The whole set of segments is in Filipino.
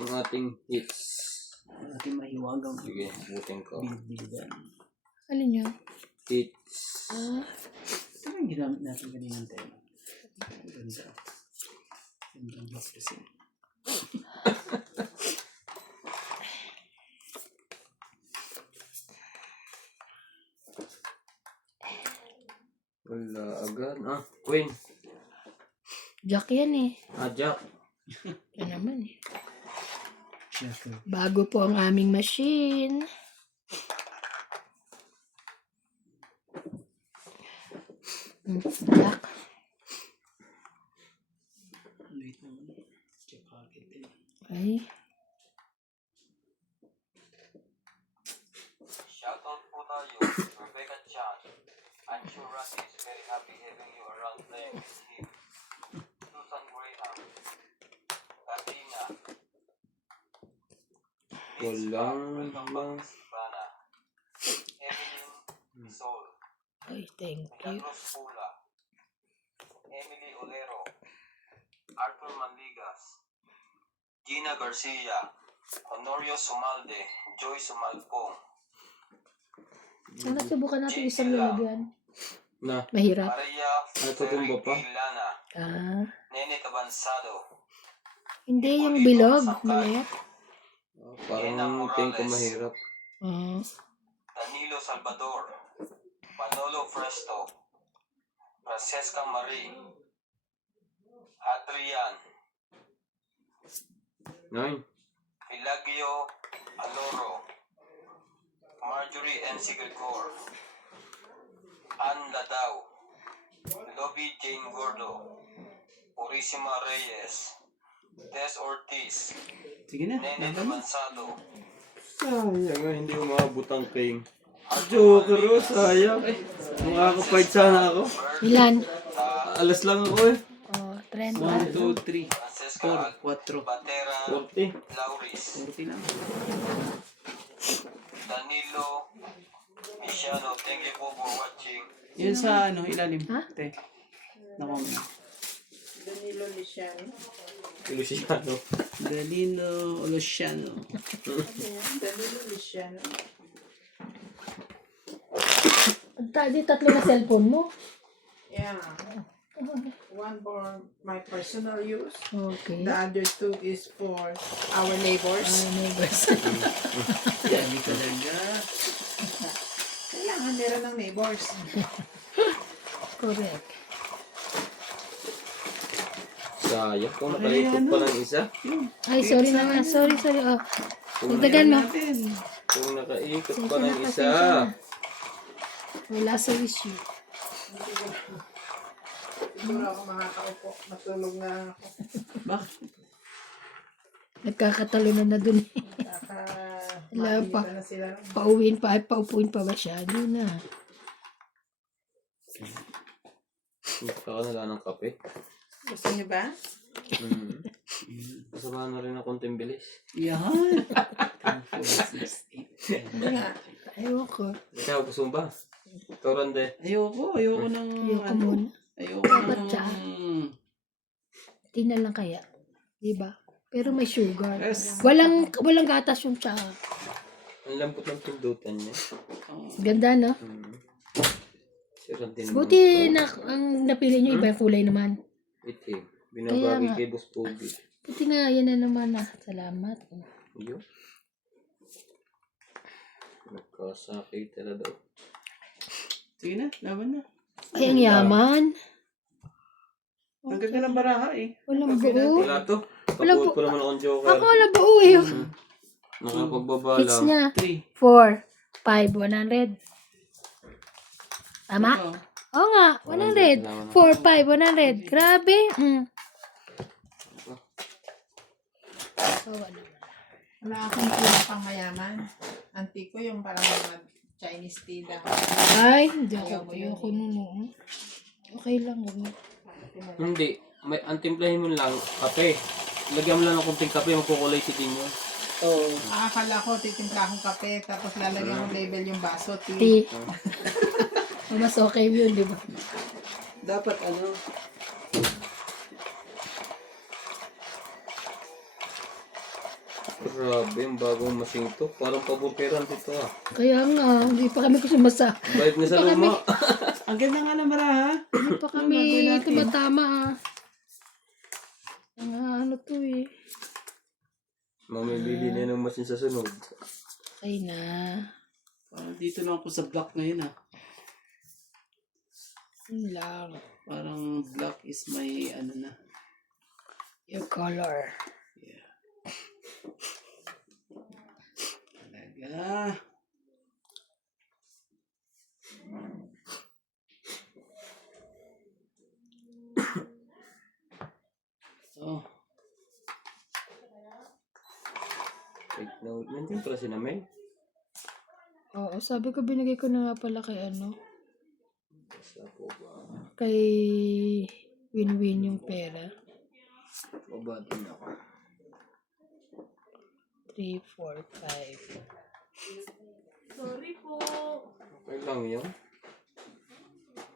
Yung ating hits. Ating mahiwagang. Sige, butin ko. Bilbigan. Alin yun? Hits. Ito yung ginamit natin kanina tayo. Ganda. Gandang represent. Wala agad. Queen. Jack yan eh. Jack. Yan naman eh. Shuffle. Bago po ang aming machine. Jack. Wait naman. Check pocket din. Ay. Shoutout po tayo, Rebecca Chan. I'm sure Randy is very happy having you around playing with him. Susan Graham. Katina. Walang bang. Bana. Evelyn Sol. Ay, thank you. Carlos Pula. Emily Olero. Arthur Manligas. Gina Garcia. Honorio Sumalde. Joy Sumalpong. Sana subukan natin isang lalagyan. Na. Mahirap. Maria tutumba pa? Ferreguilana. Nene Cabanzado. Hindi yung bilog. Maliit. Parang tingin ko mahirap. Danilo Salvador. Manolo Fresto. Francesca Marie. Adrian. 9. Pilagio Aloro. Marjorie N. Sigregor. Ann Ladao. Lobby Jane Gordo. Purisima Reyes. Des Ortiz. Sige na. Nene Cabanzado. Sayang hindi umabot ang king. Joker, sayang. Makaka-fight sana ako. Ilan? Alas lang ako eh. 30. 1, 2, 3, Francesca 4, 4. Batera 40. Lauris. 40 lang. Danilo Misiano, thank you po for watching. Yun sa ilalim. Ha? Te. Nakamaya. Luciano. Danilo Luciano. Di tatlo na cellphone mo. Yeah. One for my personal use. Okay. The other two is for our neighbors. Neighbors. Yan, di talaga. Kailangan meron ng neighbors. Correct. Sayang kung nakaikot pa ng isa. Ay, sorry naman. Sorry. Oh. Dagdagan mo. Kung nakaikot pa Pasensya ng na, isa. pasensya na. Wala sa issue. Siguro ako makakaupo. Matulog na ako. Bakit? Nagkakatalunan na dun eh. Wala pa. Makikita na sila. Paupuin pa masyado na. Magkaka na lang ng kape. Gusto niyo ba? Kasama na rin ang konting bilis. Yan. 4, 6, 8, 10. Hindi nga. Ayoko. Ikaw, gusto mo ba? Ikaw, Rande. Ayoko ng... Ayoko muna. Ayoko Dapat ng... siya. Di na lang kaya. Diba? Pero may sugar. Yes. Walang gatas yung tsa. Ang lambot ng pindutan niya. Ganda, no? Si Rande naman. Buti na ang napili nyo, iba yung kulay naman. Itim. Kaya Binabagi nga. kay Boss Pogi. Buti nga, yan na naman ah. Salamat. Yun. Nagkasakit na daw. Sige na, laban na. Ay, ang yaman. Ang ganda ng baraha eh. Walang buo. Wala to. Walang Pabuot ko naman akong joker. Ako wala buo eh. Nakapagbaba Hits lang. niya. 3. 4, 5, 100. Tama? Ito. Oo nga, 100. 4, 5, 100. Grabe. Wala akong pinapang mayaman. Antique ko yung parang mga Chinese tea lang. Ay, hindi ako nun. Okay lang. Hindi. May antimplahin mo lang kape. Lagyan mo lang ng kunting kape, magkukulay si Tinyo. Oo. Akala ko titimpla akong kape tapos lalagyan ko label yung baso tea. Tea. Mas okay yun, di ba? Dapat ano, Grabe, yung bagong machine to. Parang pabukiran dito ah. Kaya nga, hindi pa kami kusumasa. Bayad na sa Baka luma. ang ganda nga ng baraha. Hindi pa kami gagawin natin? tumatama ah. Mga ano to eh. Mamibili na ng machine sa sunod. Ay na. Parang dito lang ako sa block ngayon ah. Yun lang. Parang black is my ano na. Your color. Yeah. Talaga. Oh, Wait, no, nandiyan pala si Namay. Oo, sabi ko binigay ko na nga pala kay ano. Basta po ba? Kay Win-Win yung pera. Baba din ako. 3, 4, 5. Sorry po. Okay lang yun.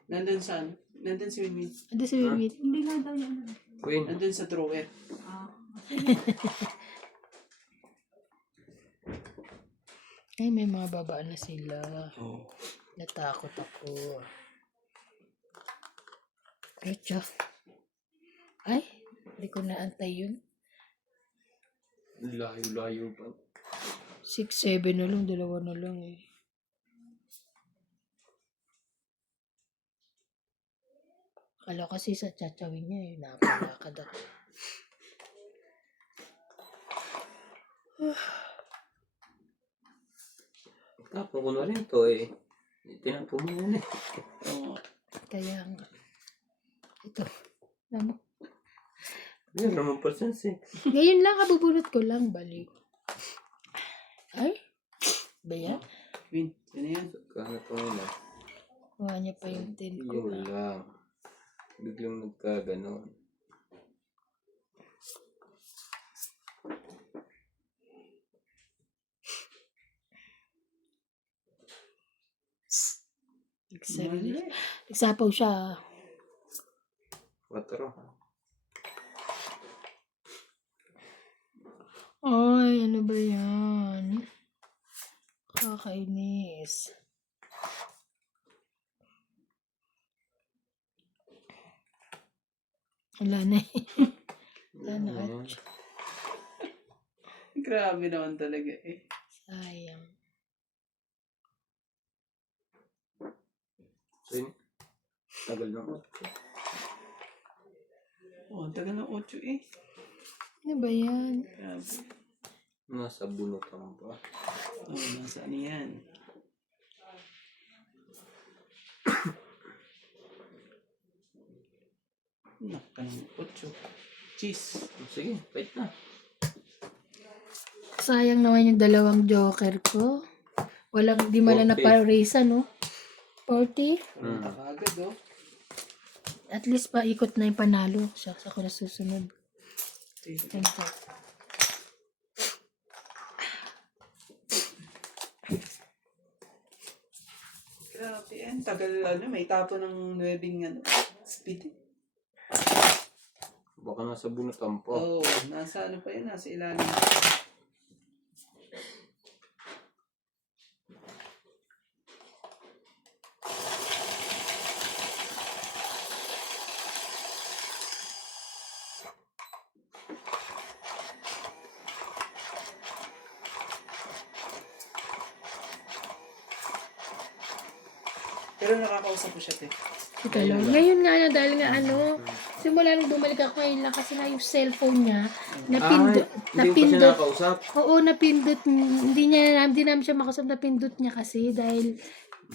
nandun saan? Nandun si Winnie. Ando si Win-Win. Hindi nga daw yan. Queen. Nandun sa drawer. Ay, may mga babaan na sila. Oh. Natakot ako. Echo. Ay, hindi ko naantay yun. Layo-layo pa. 6, 7 na lang, 2 na lang eh. Akala kasi sa tsatawin niya eh, napalakad ako. Tapos ko na rin to eh. Tinapon mo yan eh. Oh. Kaya nga. Ito. Ano? Yan naman percent eh. Ngayon lang, kabubunot ko lang, balik. Ay? Ba yan? Win, yan yan. Kahit ko na. Kuha niya pa yung tin ko. Yun lang. Biglang nagkaganon. Nagsapaw siya. 4. Ay, ano ba yan? Kakainis. Wala na eh. Wala na. Ach. Grabe naman talaga eh. Sayang. So yun. Tagal na ako. Oh, ang tagal ng 8 eh. Ano ba yan? Grabe. Nasa bunutan pa. Oh, nasaan yan? Naka ng 8. Cheese. Sige, wait na. Sayang naman yung 2 joker ko. Walang, di man na 40. naparisa, no? 40? Punta ka agad oh. At least pa ikot na yung panalo. Shucks, ako na susunod. Thank you. Grabe eh. Tagal ano, may tapo ng 9 ano. Speed eh. Baka nasa bunutan pa. Oh, nasa ano pa yun, nasa ilalim. Pero nakakausap ko siya, te. Teka lang. Ngayon nga na, dahil nga ano, simula nung bumalik ako ngayon lang kasi na yung cellphone niya, napindot, Hindi ko pa siya napindot. nakakausap. Oo, napindot. Hindi namin siya makasama, napindot niya kasi dahil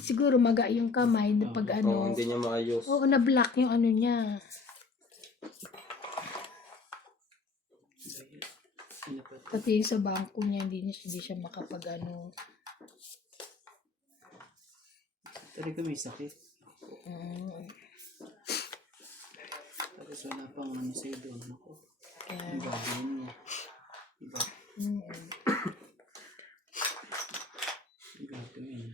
siguro maga yung kamay na pag Oo, ano. hindi niya maayos. Oo, na-block yung ano niya. Ano pa? Pati yung sa bangko niya, hindi siya makapag ano. Talaga may sakit. Mm, Tapos wala pang ano sa'yo doon. Ako. kaya, Ang gagawin niya. Diba? mm, Ang gagawin.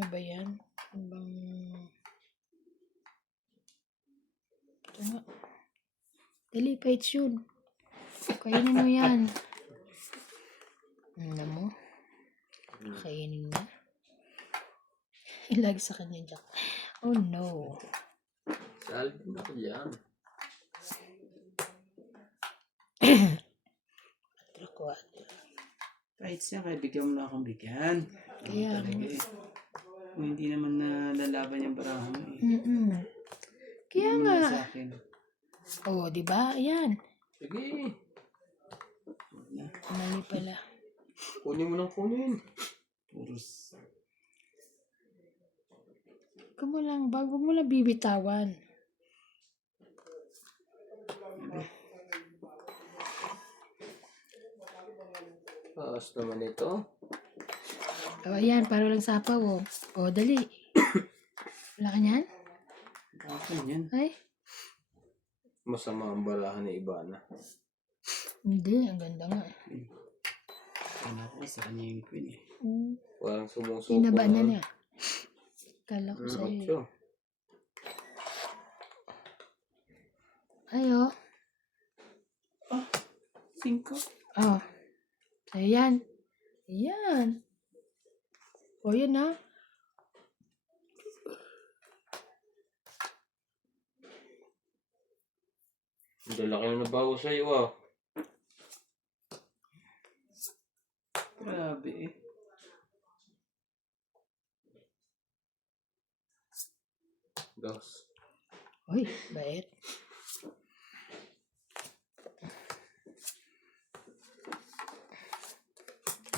Ano ba yan? Ano bang... Ito nga. Dali, Paits yun. Kainin mo yan. Ano mo? Kainin mo. Ilag sa kanya, Jack. Oh no. Salve na ko dyan. Quatro. Kahit siya, kaya bigyan mo na akong bigyan. Kaya Talaga eh. Kung hindi naman na lalaban yung barahan mo eh. Kaya Bigyan mo nga. na sa akin. Oh, di ba? Ayan. Sige. Mali pala. Kunin mo ng kunin. Puros. Huwag mo lang, huwag mo lang bibitawan. Taas naman ito. Oh, ayan, para lang sapaw, oh. Oh, dali. Wala ka niyan? Akin yan. Ay, Masama ang barahan ni Ibana. hindi. Ang ganda nga. Kala ko sa kanya yung queen eh. Walang sumusuko Sinaba na na. niya. Kala ko sa'yo. Ocho. Ay, oh. 5. Oh. Ayan. Ayan. O, yun ha. Ang laki na nabago sa'yo ah. Grabe eh. Dos. Uy, bait.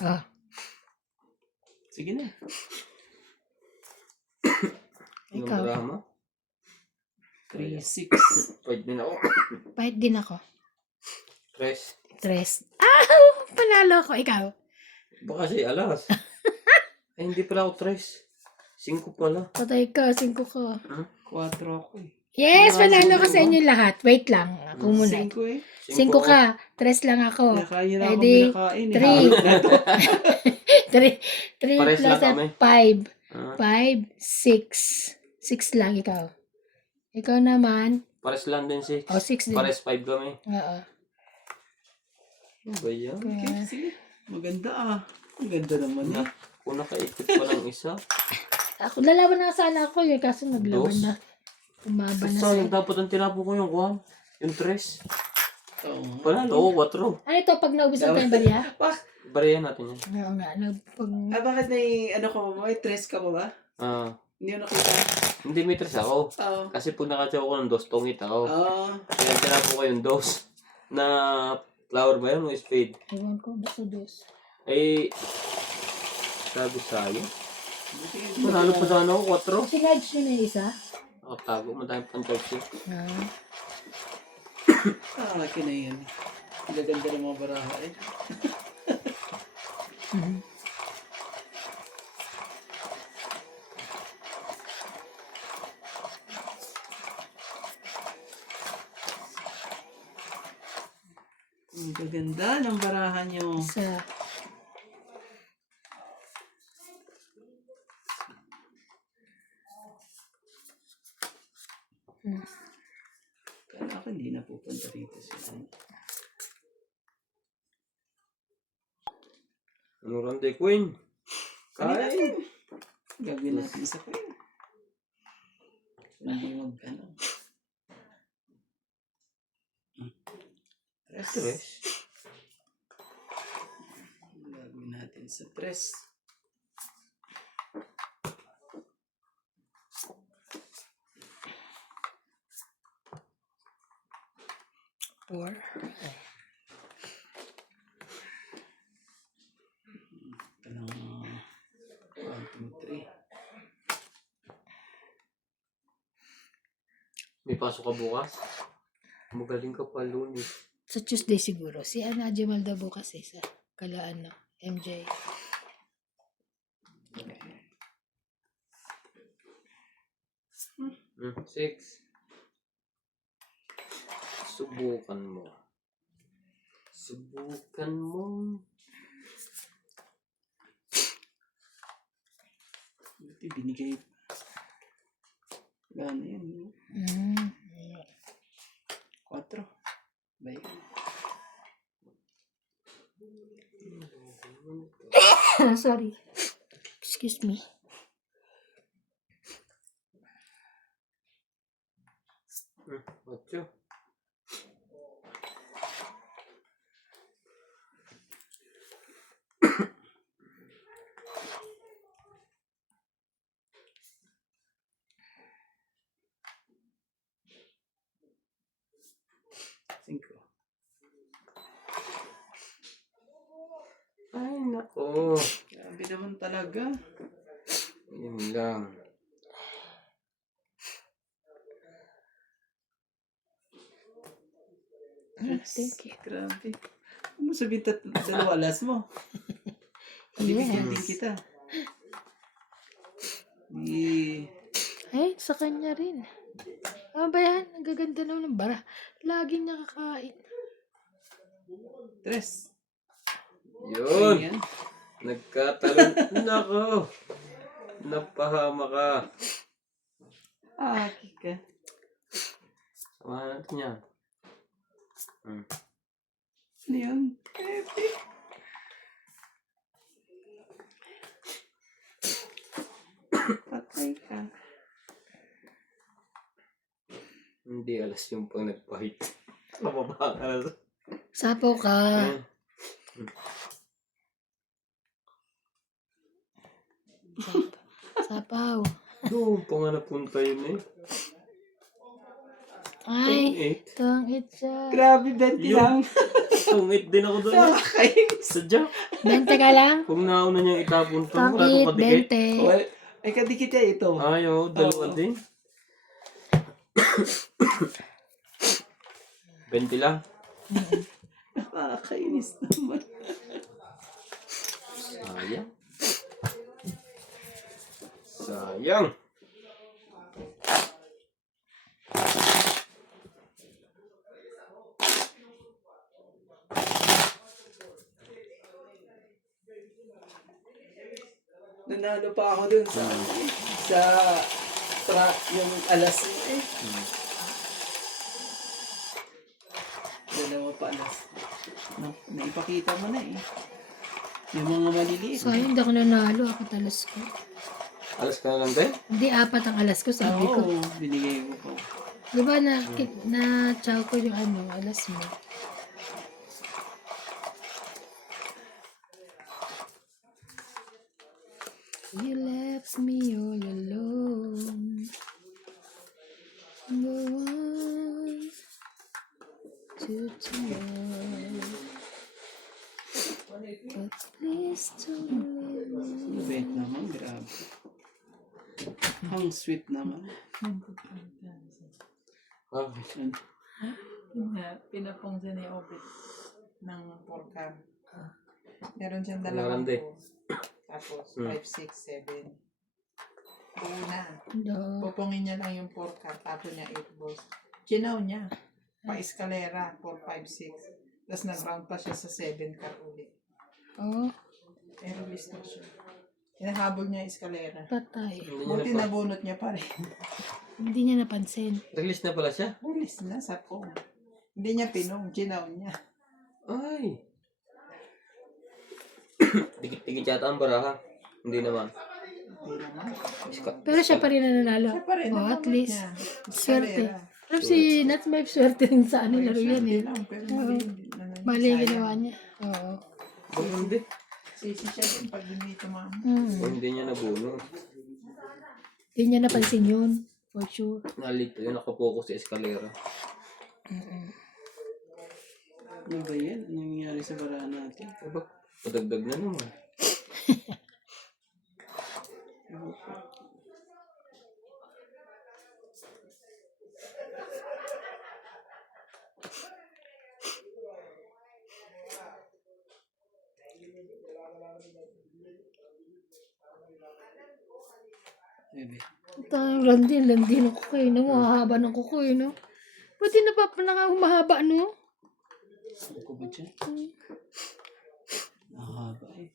Ah, Sige na. Anong ikaw. barahan mo? 3, 6. Pwede din ako. Bait din ako. Tres. Tres. Ah! Panalo ako. Ikaw. Baka si alas. Ay, hindi pala ako tres. 5 pala. Patay ka. 5 ka. 4 ako eh. Yes! Ah, Panalo ko cinco sa ba? inyo lahat. Wait lang. Ako muna. 5 eh. 5 ka. Tres lang ako. Nakain na ako Edi, binakain eh. 3. Hawak na to. 3 Pares plus lang kami. 5. 5, 6. 6 lang ikaw. Ikaw naman. Pares lang din 6. O, 6 din. Pares 5 kami. Oo. Ano ba yan? Okay, sige. Maganda ah. Ang ganda naman eh. Kung nakaikot pa ng isa. Ako, lalaban na sana ako eh. Kaso naglaban Dos. na. Umaba na Sayang, siya. dapat ang tinapo ko yung kuhan. Yung tres. Oo. Panalo ko 4. Ano ito? Pag naubos na tayo bariya? Bariyan natin yan. Oo nga. Pag... Ah, bakit may ano ka ba? May 3 ka pa ba? Ah, Hindi ko nakita. hindi may tres ako. Oo. Kasi pag nakatsaw ko ng dos, tungit ako. Oo. Kaya tinapo ko yung dos. Na flower ba yun o spade? Ewan ko. Basta dos. Eh, sabi sa'yo. Buti Manalo pa sana ako 4. Sinadge nyo na yung isa? Nakatago, madami pang choice eh. akin na yan. Ang ganda ng mga baraha eh. Ang gaganda ng barahan nyo. Isa. Kaya ako hindi na pupunta rito siya. Ano rante, Queen? Kain Kain! natin. Gagawin natin sa queen. Hindi mag ano. Tres. Gagawin natin sa 3. Four. Ito ng 1, 2, 3. May pasok ka bukas? Magaling ka pa, Lunis. Sa Tuesday siguro. Si Ana Jamalda bukas eh. Sa Kalaan na. MJ. Six. Subukan mo. Subukan mo. 50, binigay. Gano yun? Mm. 4. Ba yun? Sorry. Excuse me. Ocho. Cinco. Ay, nako. Grabe naman talaga. Yun lang. Thank you. Grabe. Ano sabihin dalawa alas mo? Bibigyan din kita. Ay, sa kanya rin. Ano ba yan? Ang gaganda naman ng bara. Lagi niya kakain. 3. Yun. Ayan. Nagkatalon. Nako. Napahama ka. Kika. Samahan natin yan. Ano yun? Epic. Patay ka. Hindi alas yung pang nagpahit. Mababa ka na. Sapo ka. Sapaw. Doon pa nga napunta yun eh. Ay, Tungit. tungit siya. Grabe, 20 Yun. lang. Tungit din ako doon. Nakakainis. Sadya. 20 ka lang? Kung nauna niyang itapon to, wala Tungit, itong kadikit. 20. Well, ay kadikit niya ito. Ayaw, dalawa Oo. din. 20 lang. Nakakainis naman. Sayang. Sayang. Nanalo pa ako dun sa yung alas eh. Dalawa pa alas. No, naipakita mo na eh. Yung mga maliliit. So, hindi ako nanalo. Apat alas ko. Alas ka na lang din? Hindi, apat ang alas ko. Sabi ko. Oo, binigay ko po. Di ba na chow ko yung alas mo? You left me all alone. No one to tomorrow. But please don't leave me. Sweet naman, grabe. Ang sweet naman. Okay. Yun nga, pinapong siya ni Obit ng porka. Meron siyang dalawang Marandi. po. Tapos 5, 6, 7. Una. No. Pupungin niya lang yung porka. Tapos niya 8 balls. Ginaw niya. Pa-eskalera. 4, 5, 6. Tapos nag-round pa siya sa 7 car ulit. Oh, Pero listo siya. Hinahabol niya yung eskalera. patay. Buti nabunot niya pa rin. Hindi niya napansin. Release na pala siya? Ulis na sa pong. Hindi niya pinong. Ginaw niya. Ay. Dikit-dikit yata ang baraha. Hindi naman. Hindi naman. Pero siya pa rin nananalo. Siya pa rin. Oh, at nabunot least. niya. Swerte. Eskalera. Pero si Nats may swerte rin sa ano laro yan eh. Lang, pero Oo. mali. Mali Sayang. ginawa niya. Oo. Hindi. Sisi siya din pag hindi tumama. O hindi niya nabuno. Hindi niya napansin yun. For sure. Nalito yun, nakapokus sa eskalera. Ano ba yan? Ano nangyari sa barahan natin? Aba, padagdag na naman. Bebe. Tayong landi ng kukoy, no? Mahaba ng kukoy, no? Pwede na pa humahaba, no? Ako ba dyan? Nakahaba eh.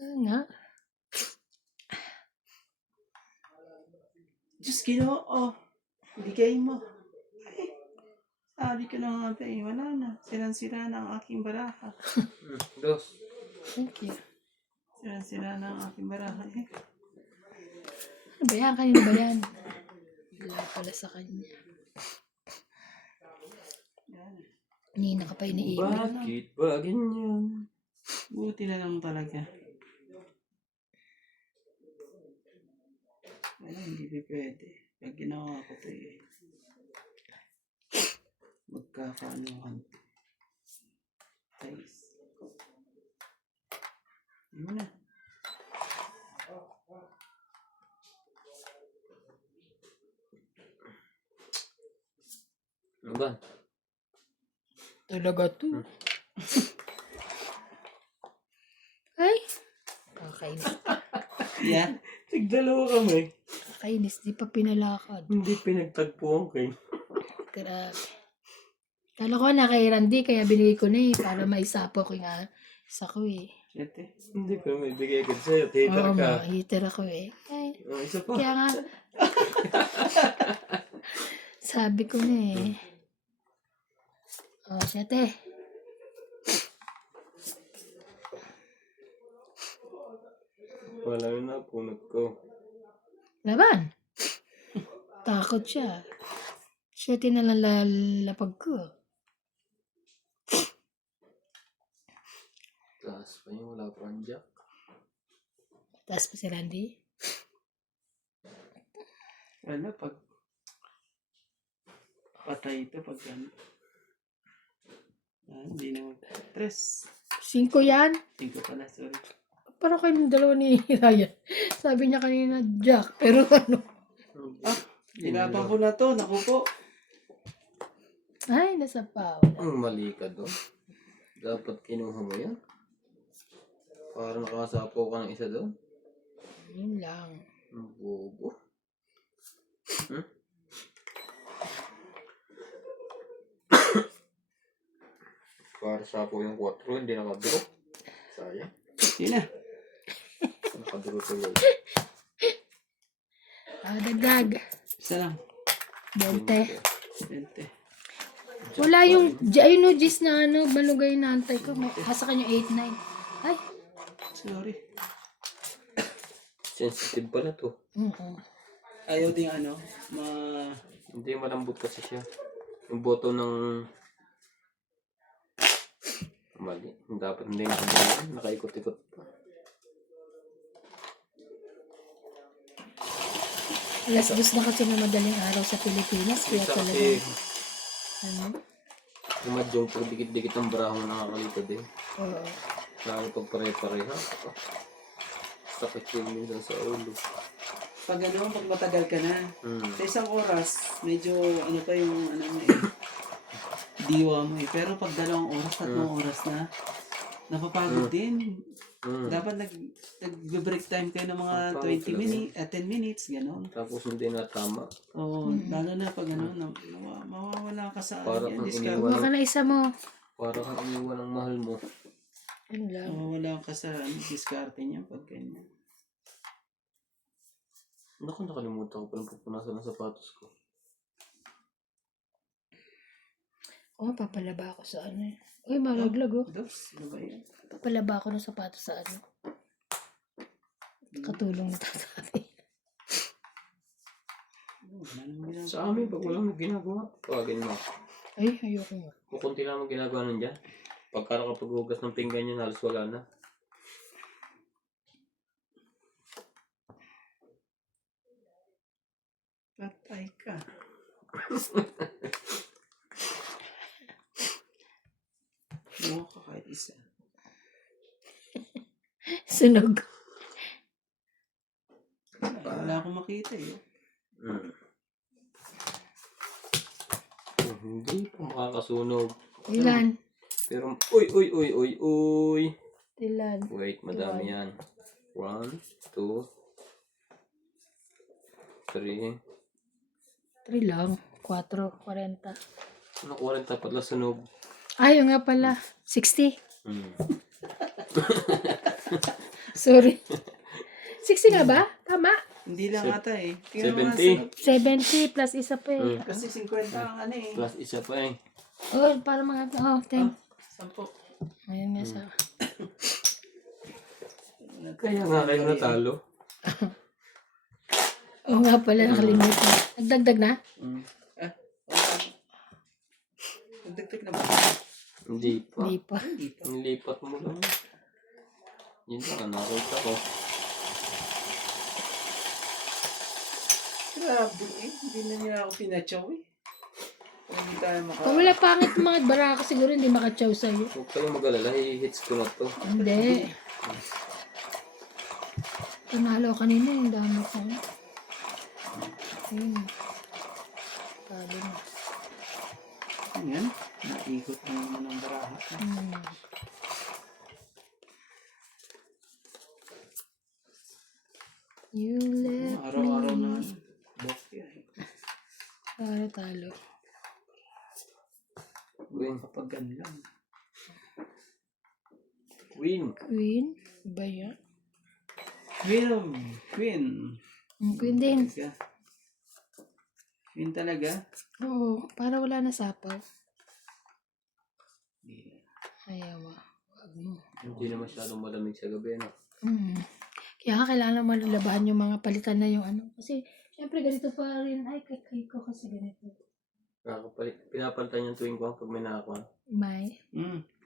Nga. Ginoo. Bigay mo. Ay, sabi ko na nga ba eh, wala na. Sirang-sira na ang aking baraha. Dos. Thank you. Sirang-sira na ang aking baraha eh. Ano ba yan? Kanina ba yan? Wala pala sa kanya. Yan. Nina ka pa iniipon. Bakit ba ganyan? Buti na lang talaga. Wala, hindi pa pwede. Pag ginawa ko ito eh. Magkakaanuhan. Guys. Yun na. Ano ba? Talaga to. Ay. Kakainis. Yeah. Tigdalawa kami. Kakainis. Di pa pinalakad. Hindi pinagtagpuan kayo. Grabe. Kala ko na kay Randy, kaya binigay ko na eh. Para maisapo ko nga. Isa ko eh. Siyete. Hindi ko may bigay agad sa'yo. Hater Oo, ka. ma-hater ako eh. Ay, Oh, isa pa. kaya nga. Sabi ko na eh. Oh, siyete. Wala na punot ko. Laban. Takot siya. Siyete na lang lalapag ko. Taas pa yung wala pa ang jack. Taas pa si Randy. Wala, pag patay ito, pag ano. Ah, hindi na mag-tres. 5 yan. 5 pala, sorry. Parang kayong dalawa ni Ryan. Sabi niya kanina, Jack. Pero ano? Ginapan ko na to, naku po. Ay, nasa pa. Ang mali ka doon. Dapat kinuha mo yan. Para nakasapaw ka ng isa doon. Yun lang. Ang bobo. Hmm? Para sapaw yung 4, hindi nakadrop. Sayang. Yun na. Nakadrop tuloy. Dagdag. Isa lang. 20. 20. Wala yung, ayun no, Gis na ano, balugay na antay ko. Hasa kanya 8-9. Ay. Sorry. Sensitive pala to. Ayaw din ano, Hindi malambot kasi siya. Yung boto ng... Mali. Dapat hindi nakadrop. Nakaikot-ikot pa. Alas 2 na kasi na madaling araw sa Pilipinas. Kaya Isa talaga. kasi Ano? yung madyong pag dikit-dikit ang brahong nakakalito din. Oo. Lalo pag pare-pareha. Sakit yung minsan sa ulo. pag ano, pag matagal ka na. Sa isang oras, medyo ano pa yung ano mo eh. Diwa mo eh. Pero pag 2 oras, 3 oras na, napapagod din. Dapat nag-break time kayo ng mga Ang 20 minutes, 10 minutes, gano'n. Tapos hindi na tama. Oo, lalo na pag ano, mawawala ka sa Para ano, kang discount. Kuha ka na isa mo. Para kang iniwan ng mahal mo. Yun lang. Mawawala ka sa discarte niya pag ganyan. Naku, nakalimutan ko palang pupunasan ng sapatos ko. Oo, papalaba ako sa ano eh. Uy, malaglag oh. Dos, ano ba yan? Papalaba ako ng sapatos sa ano. Katulong na tatay. Sa amin, pag walang ginagawa, pagin mo. Ay, ayoko nga. Kung kunti lang ang ginagawa nun dyan, pagka nakapaghugas ng pinggan yun, halos wala na. Patay ka. Buha ka kahit isa. Sunog. Wala akong makita eh. Hindi pa makakasunog. Ilan? Pero, uy. Ilan? Wait, madami yan. 1, 2, 3. 3 lang. 4, 40. Ano, 40 pala sunog. Ay, nga pala. 60. Hmm. Sorry. 60 nga ba? Tama. Hindi lang Sep- ata eh. Tingnan mo nga 70. 70 plus isa pa eh. sa- Kasi 50 ang ano eh. Plus isa pa eh. Oh, para mga, 10. 10. Ayun na sa. Kaya nga kayo natalo. Oo nga pala, nakalimutan. Nagdagdag na? Mm. Okay. Nagdagdag na ba? Hindi pa. Hindi pa. Hindi pa. Nilipat mo lang. Yun lang, nakita ko. Grabe eh. Hindi na nila ako pinachaw eh. Kung hindi tayo maka... Kung wala pangit mga baraka, siguro hindi makachaw sa'yo. Huwag kayong mag-alala, hits ko na to. Hindi. Panalo kanina yung dami ko. Sabi mo. Yan. Naikot na naman ang baraha. You let Araw-araw na. me. Bokya. Para talo. Win. Kapag lang. Win. Queen? Ba yan? Queen. Queen din. Talaga. Queen talaga. Oo, para wala na sapaw. Hindi. Ayaw mo. Wag mo. Hindi na masyadong malamig sa gabi, no? Kaya nga kailangan malalabahan yung mga palitan na yung ano. Kasi, syempre ganito pa rin. Ay, kay ko kasi ganito. Pinapalitan yung tuwing ko pag may nakakuha. May.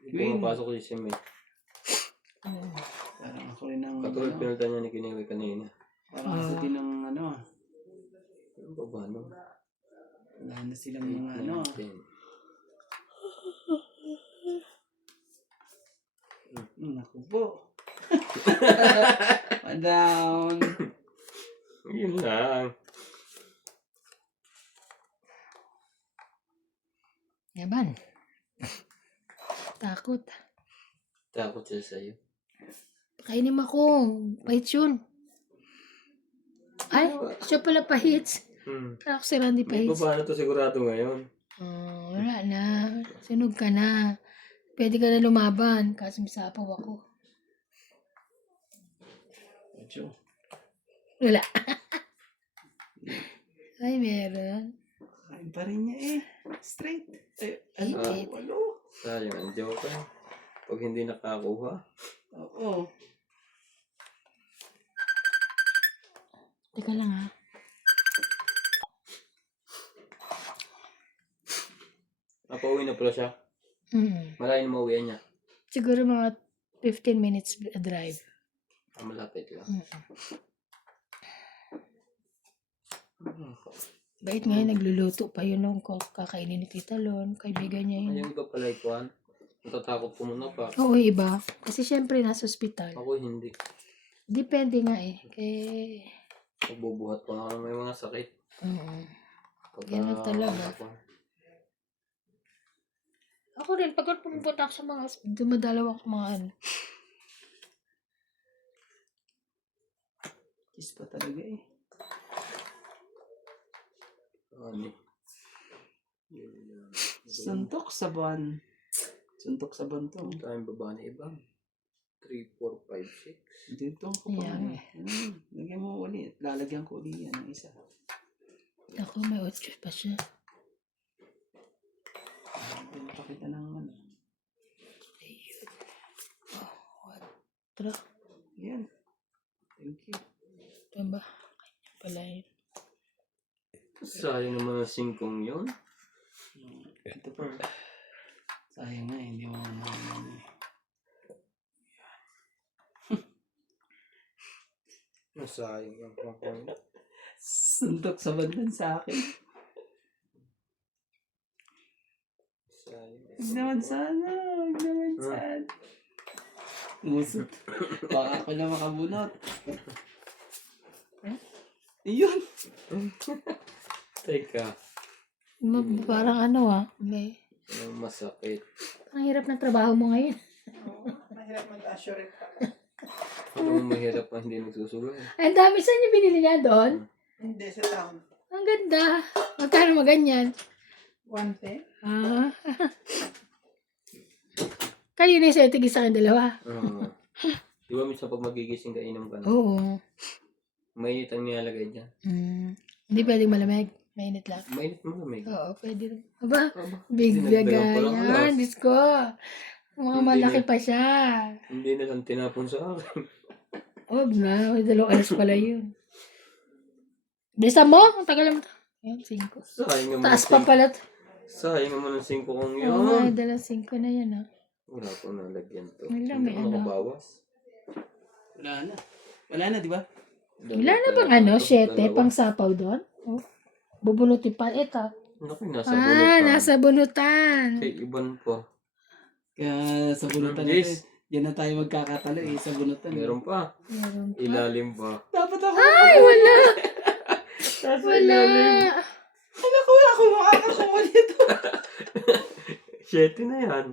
Queen. Pumapasok ko si Sim eh. Parang ako rin ang... Katulad pinalitan niya ni Kiniwi kanina. Parang ako din ang ano. Ano ba ba, no? Wala na silang mga ano. Naku po. Down. Yun lang. Yaman. Takot. Takot siya sa'yo. Pakainin mo ako. Pahit yun. Ay, siya pala pahits. Kaya ako si Randy May pahits. paano to sigurado ngayon? Wala na. Sunog ka na. Pwede ka na lumaban. Kasi misapaw ako. Ocho. Wala. Ay, meron. Kain pa rin niya eh. Straight. Ano? Eight. Walo. Sayang, ang joke eh. Pag hindi nakakuha. Oo. Teka lang ha. Napauwi na pala siya. Malayo na mauwian niya. Siguro mga 15 minutes drive. Malapit lang. Bait ngayon, nagluluto pa yun nung kakainin ni Tita Lon. Kaibigan niya yun. Yung iba pala ikuan. Natatakot po muna pa. Oo, iba. Kasi syempre nasa ospital. Ako hindi. Depende nga eh. Kaya... Pagbubuhat pa ako ng may mga sakit. Ganun talaga. Ako rin, pag pumunta ako sa mga, dumadalaw ako sa mga ano. Kiss pa talaga eh. Ano? Suntok sa buwan. Suntok sa buwan to. Tayong baba na iba. 3, 4, 5, 6. Dito ko pa. Ayan. Lagyan mo ulit. Lalagyan ko ulit yan ng isa. Ako, may 8 pa siya. Pakita ng ano. Tara. Yan. Thank you. Ito ba? Kanya pala yun. Sayang naman ang singkong yun. Ito pa. Sayang nga, hindi mo naman eh. Masayang yung pangkong. Suntok sa bandan sa akin. Sayang. Huwag naman sana. Huwag naman sana. Umusot. Baka ako na makabunot. Iyon. Teka. Parang ano may... Anong masakit? Parang hirap ng trabaho mo ngayon. Mahirap mag-assurate ka. Anong mahirap pa hindi nagsusuloy? Ay, ang dami saan yung binili niya doon? Hindi, sa town. Ang ganda. Magkano maganyan? 110. Kayo na yung tigis sa akin dalawa. Di ba minsan pag magigising ka inom ka na? Oo. Mainit ang nilalagay dyan. Hindi pwedeng malamig. Mainit lang. Mainit mo lamig. Oo, pwede rin. Aba, Aba, big dinagdagan pa lang yan. alas. Diyos ko. Mga Hindi malaki na- pa siya. Hindi na lang tinapon sa akin. Huwag na. May 2 oras pala yun. Bilisan mo. Ang tagal naman. Yan, 5. Sayang naman Taas ng pa sing- pala. Sayang naman ng 5 kong yun. Oo nga, dalang 5 na yan ah. Wala ko nalagyan to. Wala, Hindi may ako ano. makabawas. Wala na, di ba? Wala na bang ano, 7 pang sapaw doon? Oh. Bubunutin pa. Ito. Naku, nasa bunutan. Nasa bunutan. Kay Iban po. Kaya sa bunutan Yes. natin, yan na tayo magkakatalo eh, sa bunutan. Meron pa. Meron pa. Ilalim pa. Dapat ako. Ay, wala. Nasa Wala. ilalim. Ako makakakuha nito. 7 na yan.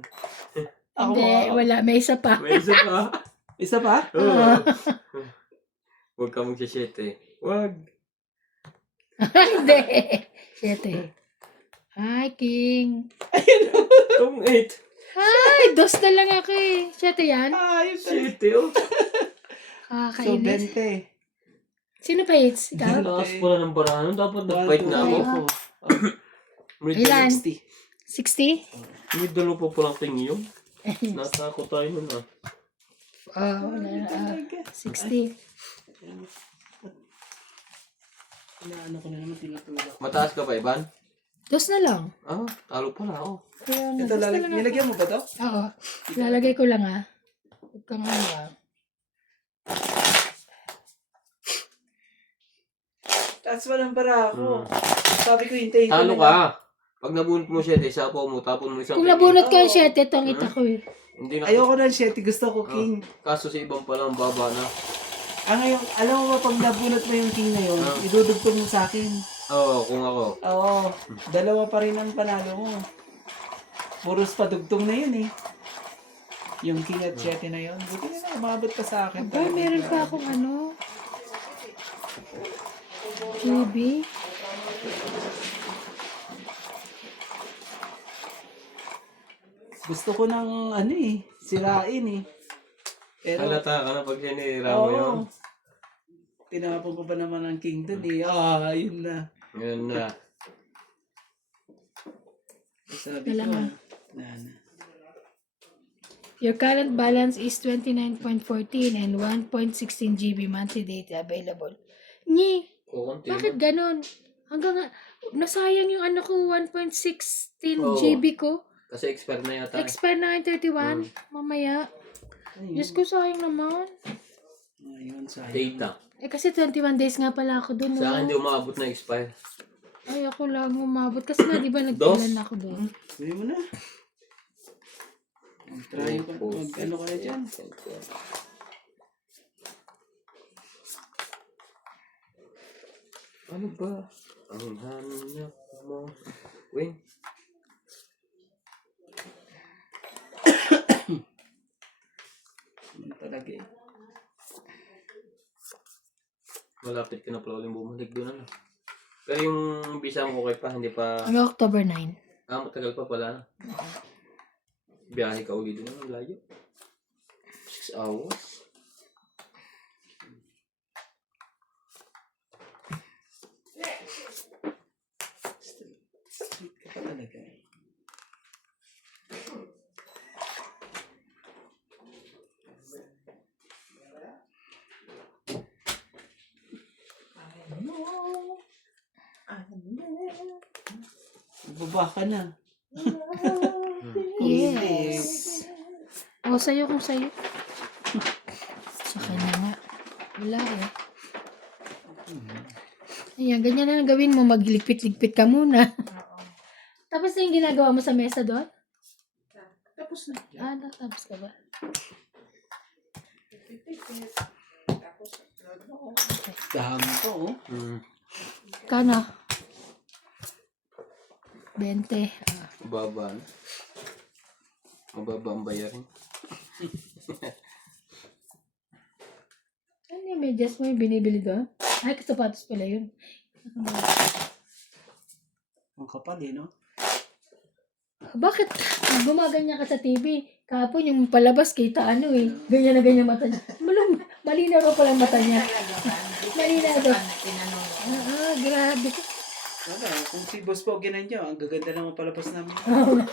Ako Hindi, wala. May isa pa. May isa pa. Isa pa? Oo. Huwag ka magsya-7. Huwag. Hindi. 7. Hi, King. Itong 8. Ay, 2 na lang ako eh. 7 yan. Ayos eh. 7 oh. So, Kakainis. 20. Sino pa hits? Ikaw? Taas pala ng barahan. Dapat nag-fight na ako. May Ilan? 60. 60? May dalo pa palang tingin yun. Natakot tayo nun ah. Wala na. 60. Ano ko na naman tinutulak. Mataas ka ba, Iban? 2 na lang. Ah, talo pala ako. Kaya Ito, nilagyan mo ba to? Oo. Lalagay ko lang ah. Huwag kang ano ah. Taas pa ng bara ako. Sabi ko, hintayin ko Talo na lang. ka. Pag nabunot mo 7, sapaw mo, tapon mo isang Kung tingin. nabunot ko yung 7, ito ang ita ko eh. Hindi na. Ayoko ng 7, gusto ko king. Kaso si Ibang pala ang baba na. Ngayon, alam mo ba, pag nabunot mo yung king na yun, Ah. idudugtong mo sa akin. Oo, kung ako. Oo, dalawa pa rin ang panalo mo. Puros padugtong na yun eh. Yung king at 7 na yun. Buti na lang, umabot ka sa akin. Aba, meron pa akong ano. GB. Gusto ko ng ano eh, sirain eh. Pero, Halata ka na pag sinira mo yun. oo. Tinapon ko pa naman ang king dun eh. Yun na. Yun na. Sabi Wala ko, na. na. Your current balance is 29.14 and 1.16 GB monthly data available. Nyi, Kukunti bakit na. ganon? Hanggang nasayang yung ano ko, 1.16 Oo. GB ko. Kasi expert na yata. Expire na yung 31. Mamaya. Ayun. Diyos ko, sayang naman. Ayun, sayang. Data. Kasi 21 days nga pala ako dun. Sa akin No? hindi umabot na expire. Ay, ako lang umabot. Kasi nga, di ba, Dos? nagpilan ako dun. Hindi mo na. Try ko. Mag-ano ka na dyan. Ano ba? Ang hanap mo. Wing. Ano talaga eh. Malapit ka na pala ulit bumalik doon ano. Pero yung visa mo okay pa, hindi pa... Hanggang October 9. Matagal pa pala na. Biyahe ka ulit doon. Ang layo. 6 hours. Sweet ka pa talaga eh. Baba ka na. Kung hindi eh. O, sa'yo kung sa'yo. Sa kanya nga. Wala eh. Ayan, ganyan na lang gawin mo. Magligpit-ligpit ka muna. Tapos na yung ginagawa mo sa mesa doon? Tapos na. Tapos ka ba? Dami ko oh. Kano? 20. Mababa na. Mababa ang bayarin. Ano yung medyas mo yung binibili doon? Ay, kasapatos pala yun. Ang kapal eh no? Bakit? Gumaganyan ka sa TV. Kahapon yung palabas kita ano eh. Ganyan na ganyan mata niya. Mali na raw pala mata niya. Malinaw daw. Tinanong mo. Grabe. Wala, kung si Boss Pogi nandiyan, ang gaganda naman palabas namin. Huwag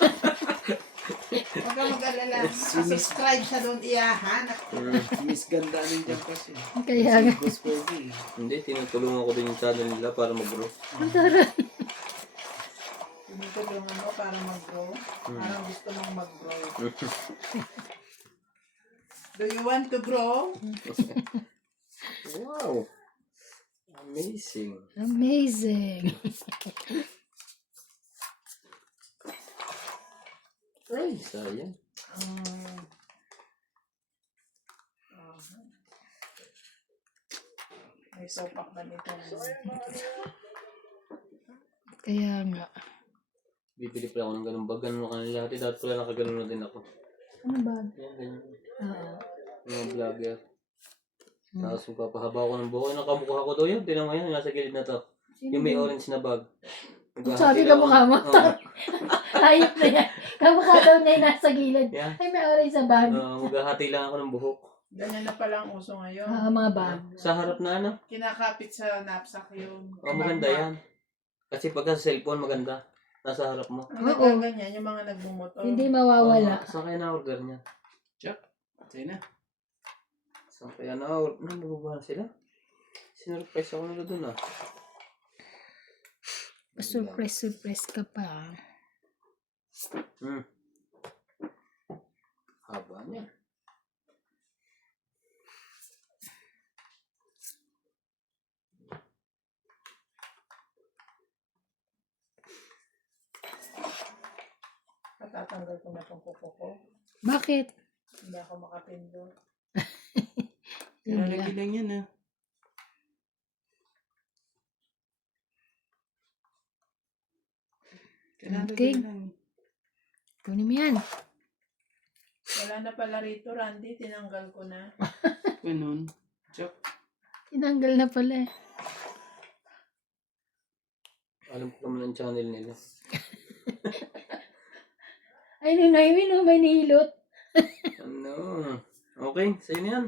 ka mag-alala. Subscribe siya doon, iyahan. Miss Ganda nandiyan kasi. Kaya nga. Si Boss Pogi. Hindi, tinutulungan ko din yung channel nila para mag-grow. Ang taray. Tinutulungan mo para mag-grow. Parang gusto mong mag-grow. Do you want to grow? Wow! Amazing. Amazing. Ay, sayang. May sopak ba nito? Kaya nga. Bibili pala ako ng ganun bag. Ganun kanila dati. Dati pala nakaganon na din ako. Ano ba? Yan, ganyan. Oo. Mga vlogger. Tapos magpapahaba ako ng buhok. Nakamukha ko daw yun. Tinan mo yan. Nasa gilid na to. Yung may orange na bag. Sabi ka mukha mo. Oo. Ayop na yan. Kamukha daw niya yung nasa gilid. Yeah. Ay, may orange sa bag. Maghahati lang ako ng buhok. Ganyan na pala ang uso ngayon. Mga bag. Sa harap na ano. Kinakapit sa knapsack yun. Maganda yan. Kasi pagka sa cellphone maganda. Nasa harap mo. Ang nagaganyan, yung mga nagbumotor. Hindi mawawala. Saan kaya na-order niya? Check. Sa'yo na. Saan kaya na-order? Nabubuhan sila? Sinurprise ako nila dun ah. Surprise ka pa. Haba niya. Matatanggal ko na itong kuko ko. Bakit? Hindi ako makapindot. Lalagay lang yan ah. Okay. Lang. Kunin mo yan. Wala na pala rito, Randy. Tinanggal ko na. Ganun. Check. Tinanggal na pala eh. Alam ko naman ang channel nila. Ay, Noy, may nihilot. Ano? Okay, sa'yo na yan.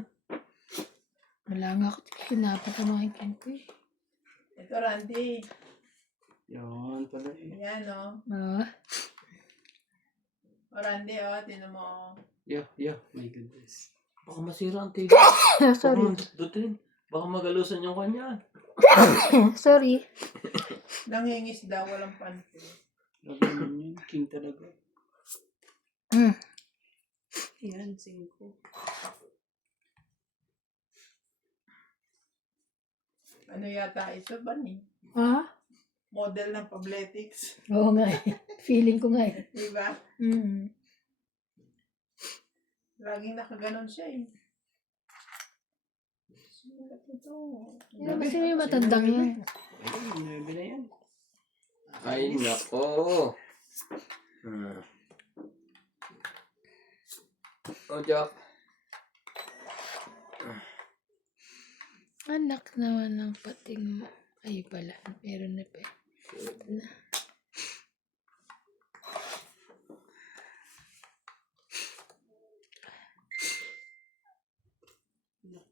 Wala nga ako. Pinapatamahin ko eh. Ito, Randy. Yan pala eh. Yan, oh. O, Randy, oh. Tinan mo, oh. Yeah. My goodness. Baka masira ang TV. Sorry. Baka magdudutin. Baka magalusan yung kanya. Sorry. Nangingis daw, walang panty. Grabe naman yun. King talaga. Mm. Yan, 5. Ano yata ito ba ni? Ha? Model ng Pabletics. Oo nga eh. Feeling ko nga eh. Diba? Laging nakaganon siya eh. Sulat ito. Yan, kasi may matandang yan. Ay, 9 na yan. Ay, nako. Oh, Jack. Anak naman ng pating mo. Ay pala, meron na pa.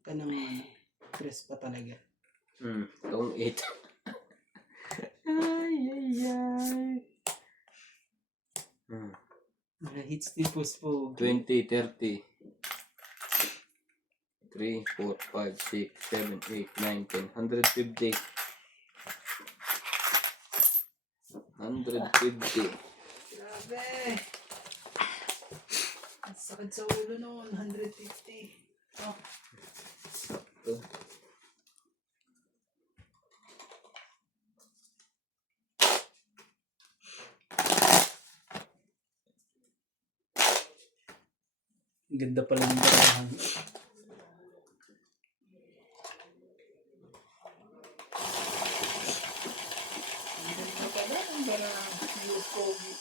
Ka ng press pa talaga. Tong 8. Mga hits ni Boss Pogi. 20, 30. 3, 4, 5, 6, 7, 8, 9, 10. 150. 150. Grabe. Ang sakit sa ulo noon. 150. Oh. Ito. Ang ganda pala ng barahan. Ang ganda pala. Ang ganda ng Yukogi.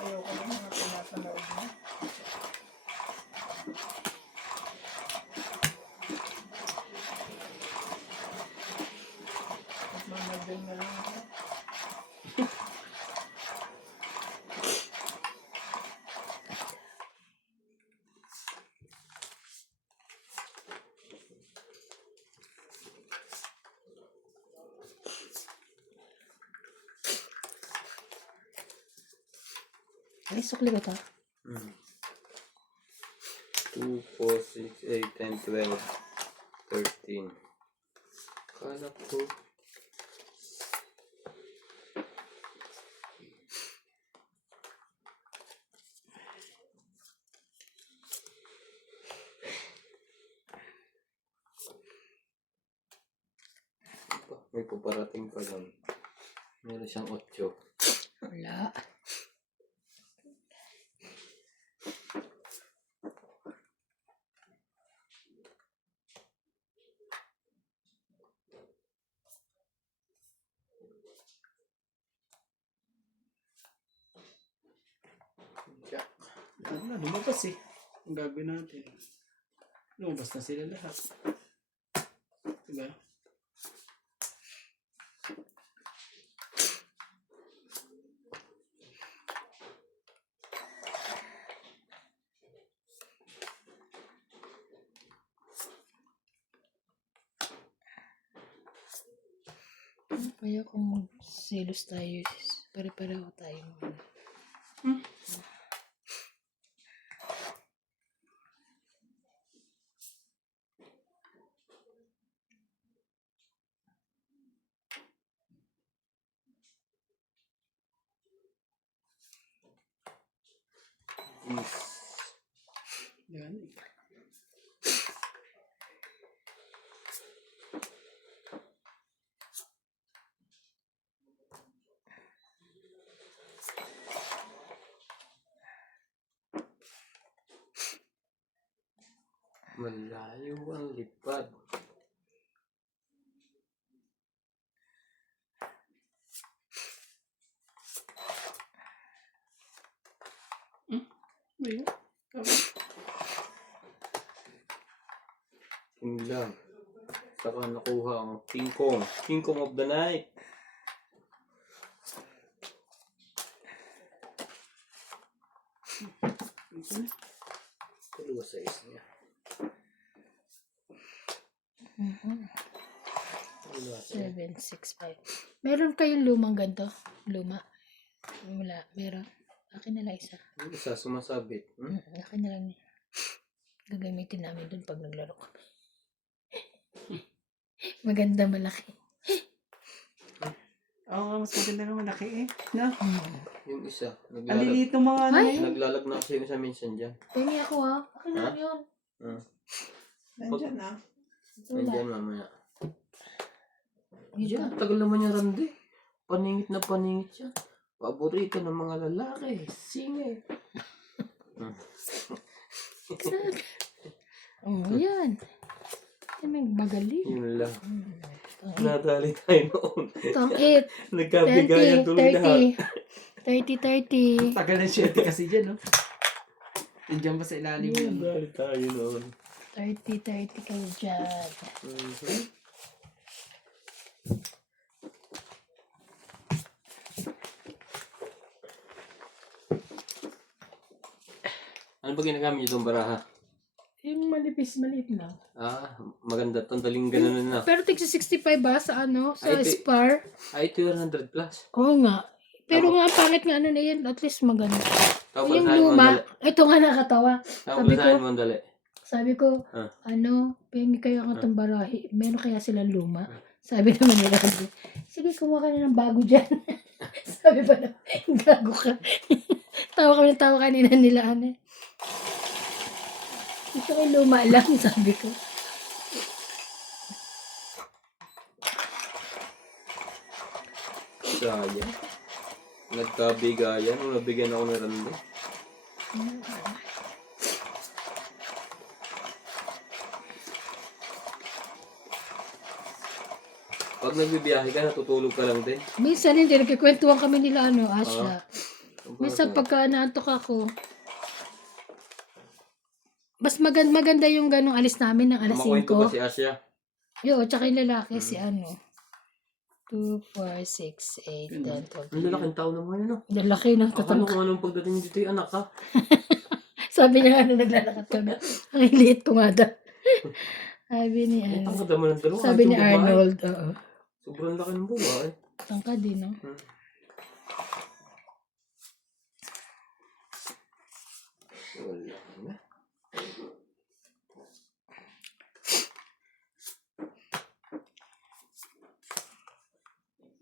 Ayoko na mga pinapanood mo. At mamadal na lang ako. Ay, sukli ko to. 2, 4, 6, 8, 10, 12, 13. Kala ko. May paparating pa lang. Meron siyang 8. Wala. Wala, lumabas eh. Ang gagawin natin. Lumabas na sila lahat. Diba? Kaya kung magselos tayo, pare-pareho tayo. Yan eh. Malayo ang lipad. Ayun. Yun lang. Saka nakuha ang King Kong. King Kong of the night. Dalawa sa is niya. Dalawa sa is. 765. Meron kayong lumang ganito? Luma? Wala. Meron. Akin na lang isa. Yung isa sumasabit. Akin na lang. Gagamitin namin dun pag naglaro kami. Maganda, malaki. Oo, mas maganda nga malaki eh. No? Yung isa. Ang liliit ng mga ano eh. Naglalag na kasi yung isa minsan dyan. Pengi ako ha. Akin na lang yun. Nandyan na. Nandyan mamaya. Yun Diyan, ka. tagal naman yung rande. Paningit na paningit siya. Paborito ng mga lalaki. Singit. Oh, yan. Yan ang magaling. Yun lang. Nadali tayo noon. Tang 8, Nagkabigayan 20, tuloy lahat. 30, 30. Tagal ng 7 kasi dyan, no? Nandiyan pa sa ilalim yun. Nadali tayo noon. 30 kayo dyan. Ano ba ginagamit itong baraha? Yung malipis, maliit lang. Maganda itong daling ganun na. Pero tig 65 ba sa ano? Sa Ay, Spar? Ay, 200 plus. Oo nga. Pero nga, pangit nga ano na yan. At least maganda. Tapos Yung basahin mo luma, dali. ito nga nakatawa. Tapos Sabi basahin ko- mo dali. Sabi ko, pengi kayo ang atong barahi. Meron kaya silang luma? Sabi naman nila, sige, kumuha ka na ng bago dyan. Sabi pa na, gago ka. tawa kanina nila, ane. Gusto ko luma lang, sabi ko. Sayang. Nagkabigayan. Nung nabigyan ako ng rando. Pag nagbibiyahe ka, natutulog ka lang din. Minsan hindi, nagkikwentuhan kami nila, Asya. Minsan pagka naantok ako, mas maganda yung ganong alis namin ng alas Makwento ba 5. si Asya? Yo, tsaka yung lalaki, si 2, 4, 6, 8, 10, 12. Ang lalaking tao naman yun, no? Lalaki ng Akala tatang. ko anong pagdating dito yung anak ka. Sabi niya nga naglalakad kami. Ang liit ko nga daw. Sabi ni Ang tangkad naman ng dalawa. Sabi kahit ni yung babae. Arnold, oo. Sobrang laki ng babae. Tangkad din, no? Wala na.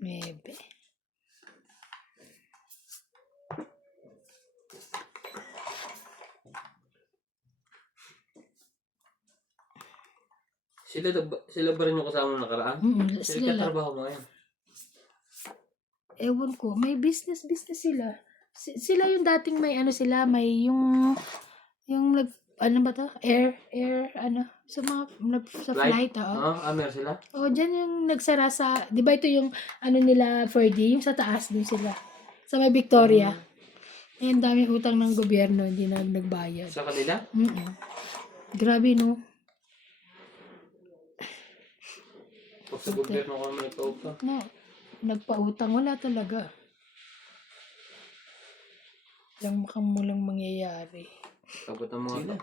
Maybe. Sila ba rin yung kasama nung nakaraan? Sila Sila lang. katrabaho mo ngayon. Ewan ko, may business sila. Sila yung dating may ano sila, may yung nag, ano ba to? Air, ano, sa mga, sa flight, oo. Meron sila? O, dyan yung nagsara sa, di ba ito yung, ano nila, 4D, yung sa taas din sila. Sa may Victoria. Yung daming utang ng gobyerno, hindi na nagbayad. Sa kanila? Grabe, no? Pag sa gobyerno ko naman ipaupa. No, nagpautang, wala talaga. Mukhang mangyayari. Tapos ang mga Sila.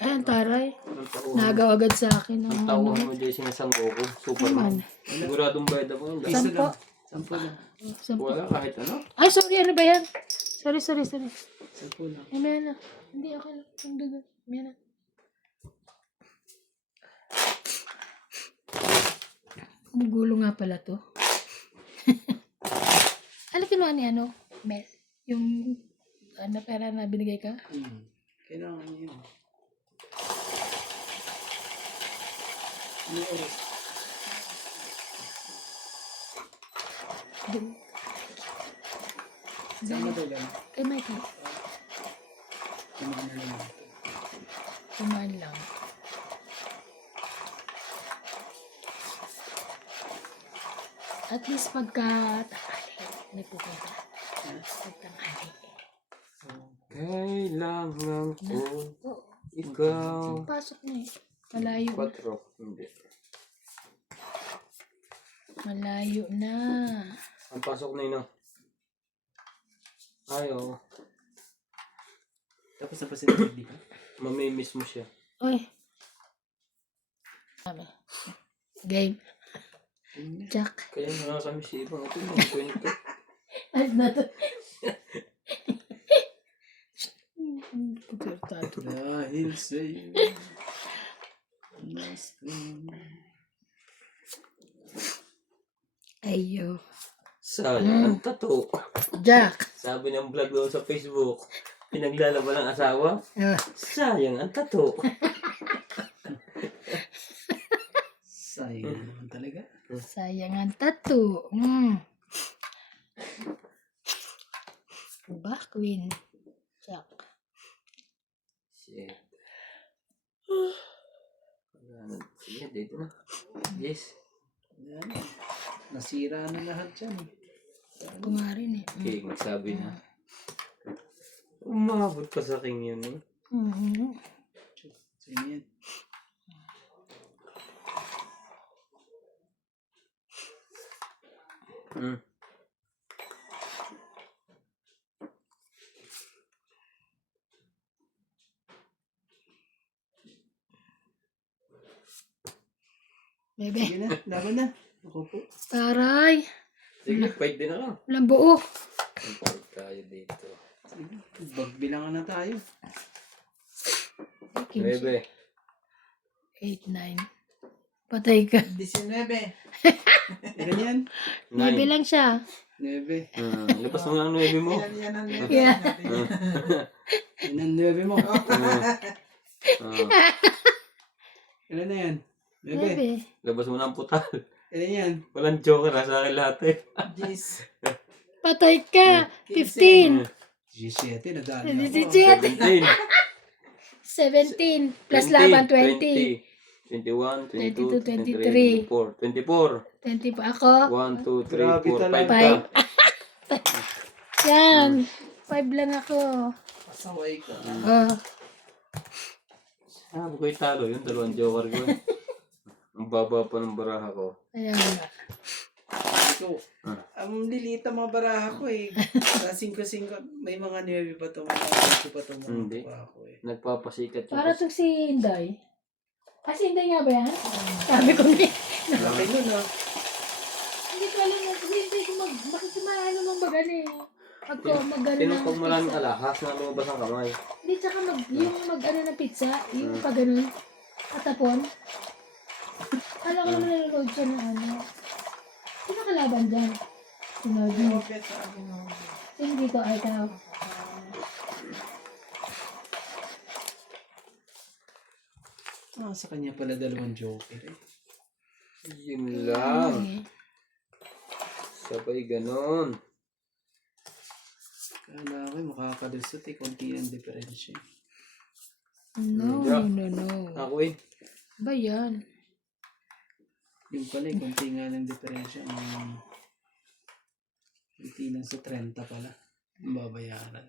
Ay, ang taray. ang tauhan. Nagaw agad sa akin ng Ang tauhan mo dyan sinasanggo ko. Superman. Naman. Siguradong bayad ako yun. Piso Sampo. lang. 10 lang. Sampo. Wala kahit ano. Ay, sorry, ano ba yan? Sorry. 10 lang. Ay, may na. Hindi, okay lang. Ang dugo. May na. Magulo nga pala to. Alam ko ano ano? Mel. Yung ano, pera na binigay ka? Kailangan niya yun. Ano oras? Dun. Saan mo daw Kay Michael. Kumain na lang. Kumaan lang. At least pagka tanghali, may pupunta. Pagtanghali. Kailangan ko Oo. ikaw. Pasok na eh. Malayo. 4. Hindi. Malayo na. Ang pasok na yun. Ayaw. Tapos na pa sila hindi ka? Mamimiss mo siya. Uy. Game. Jack. Kaya nga kami si Ibang. Ito yung kwento. Ay, nato. Pagkartado. Dahil sa'yo. Ayo. Sayang ang tato. Jack. Sabi ng vlog doon sa Facebook. Pinaglalaban ng asawa. Ah. Sayang ang tato. Sayang naman talaga. Sayang ang tattoo. Queen. Jack. Shit. Sige, dito na. Yes. Yan. Nasira na lahat yan. Ako nga rin eh. Okay, magsabi na. Umabot pa sa king yun eh. So yan. Bebe. Sige na, laban na. Ako po. Taray. Sige, fight din na lang. Walang buo. Fight tayo dito. Sige, bagbilangan na tayo. Bebe. 8, 9. Patay ka. 19. Ilan yan? 9 lang siya. 9. Lapas mo nga ang 9 mo. Yan ang Yeah. Yan ang 9 mo. Ilan na yan? 9. Bebe. Labas mo na ang putal. Ilan yan? Walang joker na sa akin lahat eh. Jeez. Patay ka. 15. 17, nadali ako. 17. 17. Plus laban 20. 21, 22, 23, 24. 20 pa ako. 1, 2, 3, Grabe 4, 5 talaga. ka. Yan. 5 lang ako. Pasaway ka. Oh. Ah, bukoy talo yun. Dalawang joker ko eh. Ang baba pa ng baraha ko. Ayan nga. Ito, ang liliit ang mga baraha ko eh. Sa 5-5, may mga 9 pa ito. Mga 8 pa ito. Hindi. Mga ako eh. Nagpapasikat yung Para itong si Inday. Si Inday nga ba yan? Sabi ko ni. Laki nun ah. Hindi ko alam na. Kasi Inday ko bakit maano mang bagani. mag-ano Tinong ng pag maraming pizza. alahas na lumabas ang kamay. Hindi, tsaka yung mag-ano ng pizza, yung pag ganun, katapon. Kala ko naman nanonood siya ng ano. Sino kalaban dyan? Sunod mo. Robert, sabi mo. Sino dito ay ikaw? Sa kanya pala dalawang joker eh. Yun lang. Sabay ganon. Kala ko makakalusot eh, konti ang diferensya. No, Yeah. no. Ako eh. Ba yan? Yung pala eh, konti nga lang diferensya. Konti lang sa 30 pala. Ang babayaran.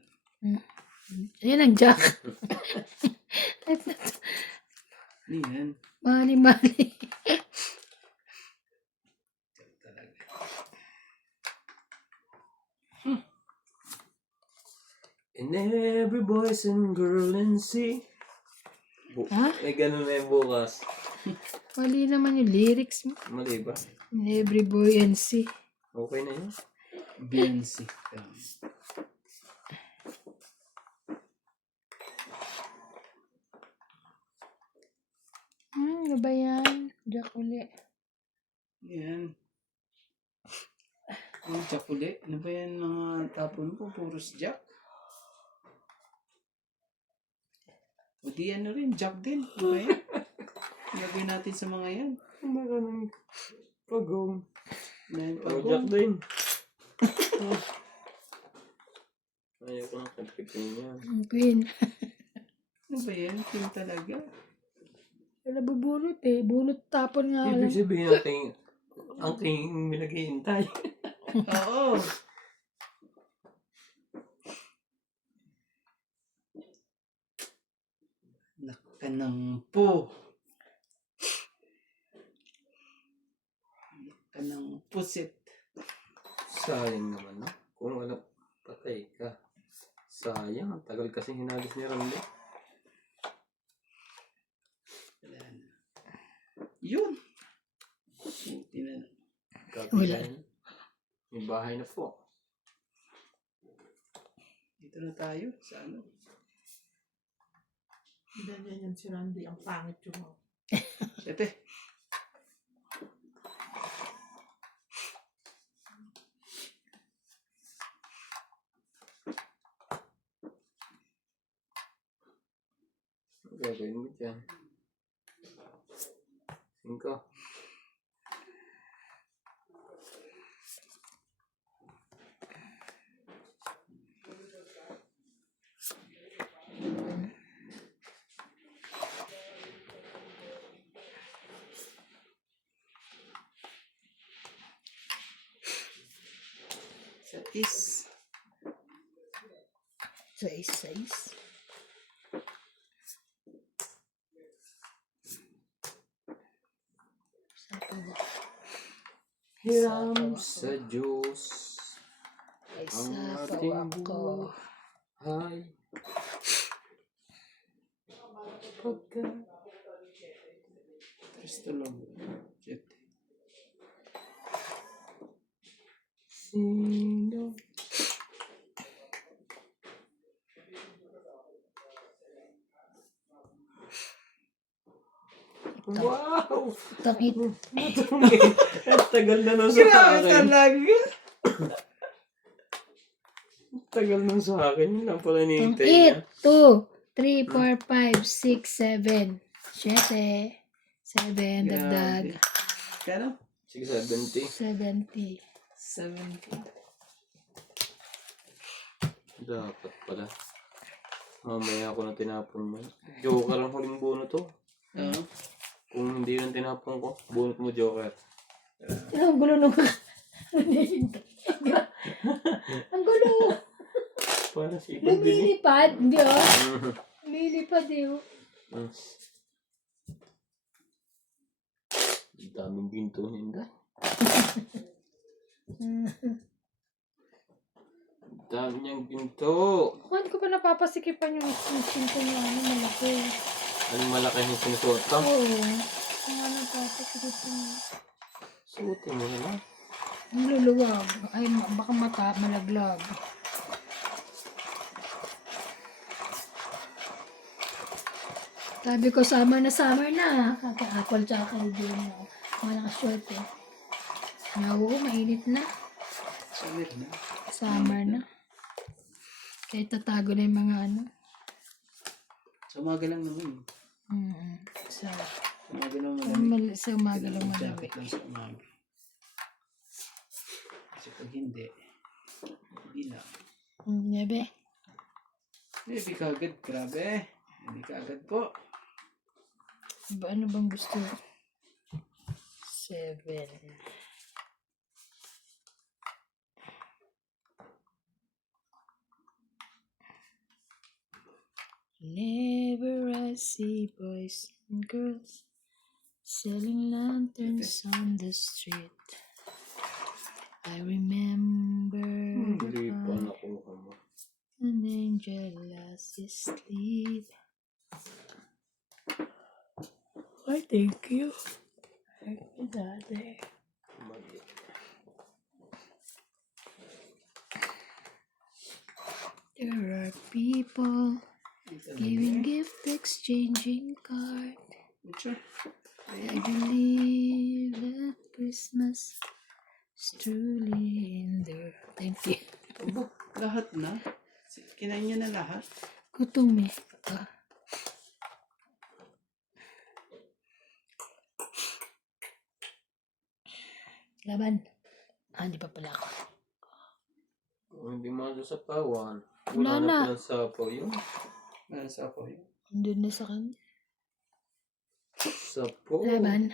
Ayan ang jack. Ano yan? Mali. Talaga. And every boys and girl and see. Ha? Eh, ganun na yung bukas. Mali naman yung lyrics mo. Mali ba? In every boy and see. Okay na yun. BNC. Ano ba yan? Jack uli. Yan. Yung jack uli. Ano ba yan mga tapon ko? Puros jack. O di ano rin, jack din. Ano ba yan? Lagay natin sa mga yan. Ano ka nang pagong? Dahil O, pag Jack din. Ayaw ko nang kapipin yan. Ang queen. ano ba yan? Team talaga. Wala bubunot eh. Bunot tapon nga Ibig lang. sabihin natin, ang king minaghihintay. Oo. Laka ng po. Laka ng pusit. Sayang naman, no? Kung wala, patay ka. Sayang, ang tagal kasi hinagis ni Randy. Wala na. Yun. Buti na. Kapilan. May bahay na po. Dito na tayo sa ano. Ganyan yan si Randy. Ang pangit yung Siyete. Ano gagawin mo dyan? 5. Is. Sais. Hiram sa Diyos Ay, ang sapaw ating ako. buhay. Pagka Kristo lang. Siyete. sino wow! Tangit. Ang tagal na nung sa Grabe akin. talaga. Tagal nung sa akin. Yun lang pala hinihintay niya. 8, 2, 3, 4, 5, 6, 7. 7. 7, dagdag. Kano? 670. 70. 70. Dapat pala. Mamaya ako na tinapon yan. Joker ang huling buno to. Oo. Kung hindi yun tinapon ko, bunot mo Joker. Ang gulo nung Ang gulo. Para si Ibon din eh. Lumilipad. Hindi Lumilipad eh. Ang daming ginto ninda. Ang dami niyang ginto. Hindi ko pa napapasikipan yung cinto niya. Malaki. Anong malaki yung sinusuot ko? Oo. Nga napapasikipan niya. Suotin mo na lang. Ang luluwag. Ay, baka malaglag. Sabi ko, summer na. Kaka-apple tsaka kay mo. Mga short eh. Oo, mainit na. Summer na. Summer na. Kaya tatago na yung mga ano. Sa umaga lang naman. Sa Sa umaga lang malamig. sa umaga lang Jacket malamig. lang sa umaga. Kasi pag hindi lang. Nebe. Hindi ka agad, grabe. Hindi ka agad po. Ano bang gusto? 7. Whenever I see boys and girls selling lanterns on the street, I remember Hindi pa nakuha mo. an angel lost his sleep. Oh, thank you. Thank you, Daddy. Mali. There are people giving gift, exchanging card. Sure. I believe that Christmas is truly in there. Thank you. Abo, lahat na? Kinain niyo na lahat? Gutom eh. Laban. Hindi pa pala ako. Hindi mo sa pawan. Wala na. Wala na sapaw yun. Nasa ako yun. Andun na sa kanya. Sapo. Laban.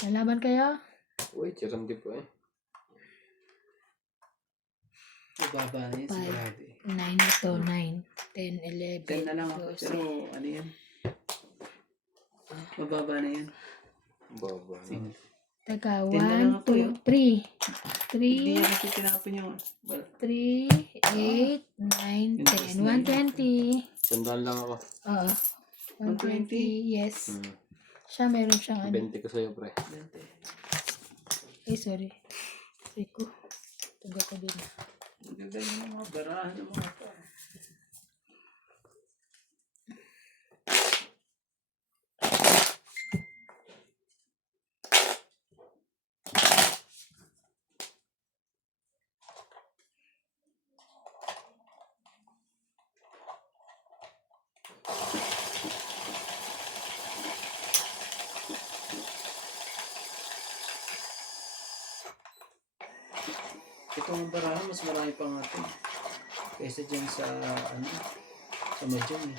Lalaban kayo? Uy, charandi pa eh. Ibaba na yun si Five. Brady. 9 ito. 9, 10, 11, 10 na lang ako. 12. Pero ano yan? Mababa na yan. Baba na. Teka, 10 na lang 1, ako, yun. 2, 3. Hindi 3, yan kasi tinapon yung... Well, 3, 8, 9, 10. 120. Sandaan lang ako. Oo. 120. Yes. Siya meron siyang ano. 20 ko sa'yo, pre. Ay, sorry. Sorry ko. Taga ko din. ang ganda yung mga barahan ng mga pa. Itong barahan, mas marami pa nga ito. Kaysa dyan sa, ano, sa Mahjong eh.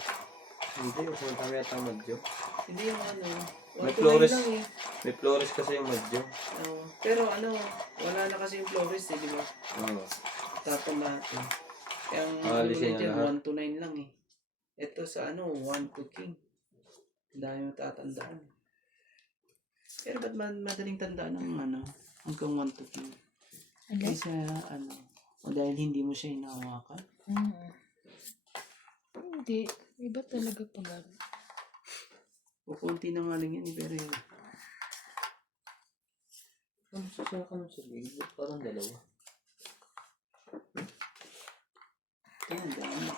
Hindi, mas matami yata ang madyo. Hindi yung ano, May 1 to 9 Flores. lang eh. May Flores kasi yung madyo. Pero ano, wala na kasi yung Flores eh, di ba? Oo. Tapon lahat eh. Kaya ang Alisin ano na dyan, lahat. 1 to 9 lang eh. Ito sa ano, 1 to King. Ang dami mo tatandaan. Pero ba't madaling tandaan ng ano, hanggang 1 to King? Ano? Kaysa ano, o dahil hindi mo siya hinahawakan. Hindi. Iba talaga pag ano. O konti na nga lang yan eh, pero yun. Ano sasaka mo sa libo? Parang dalawa. Ito ang dami.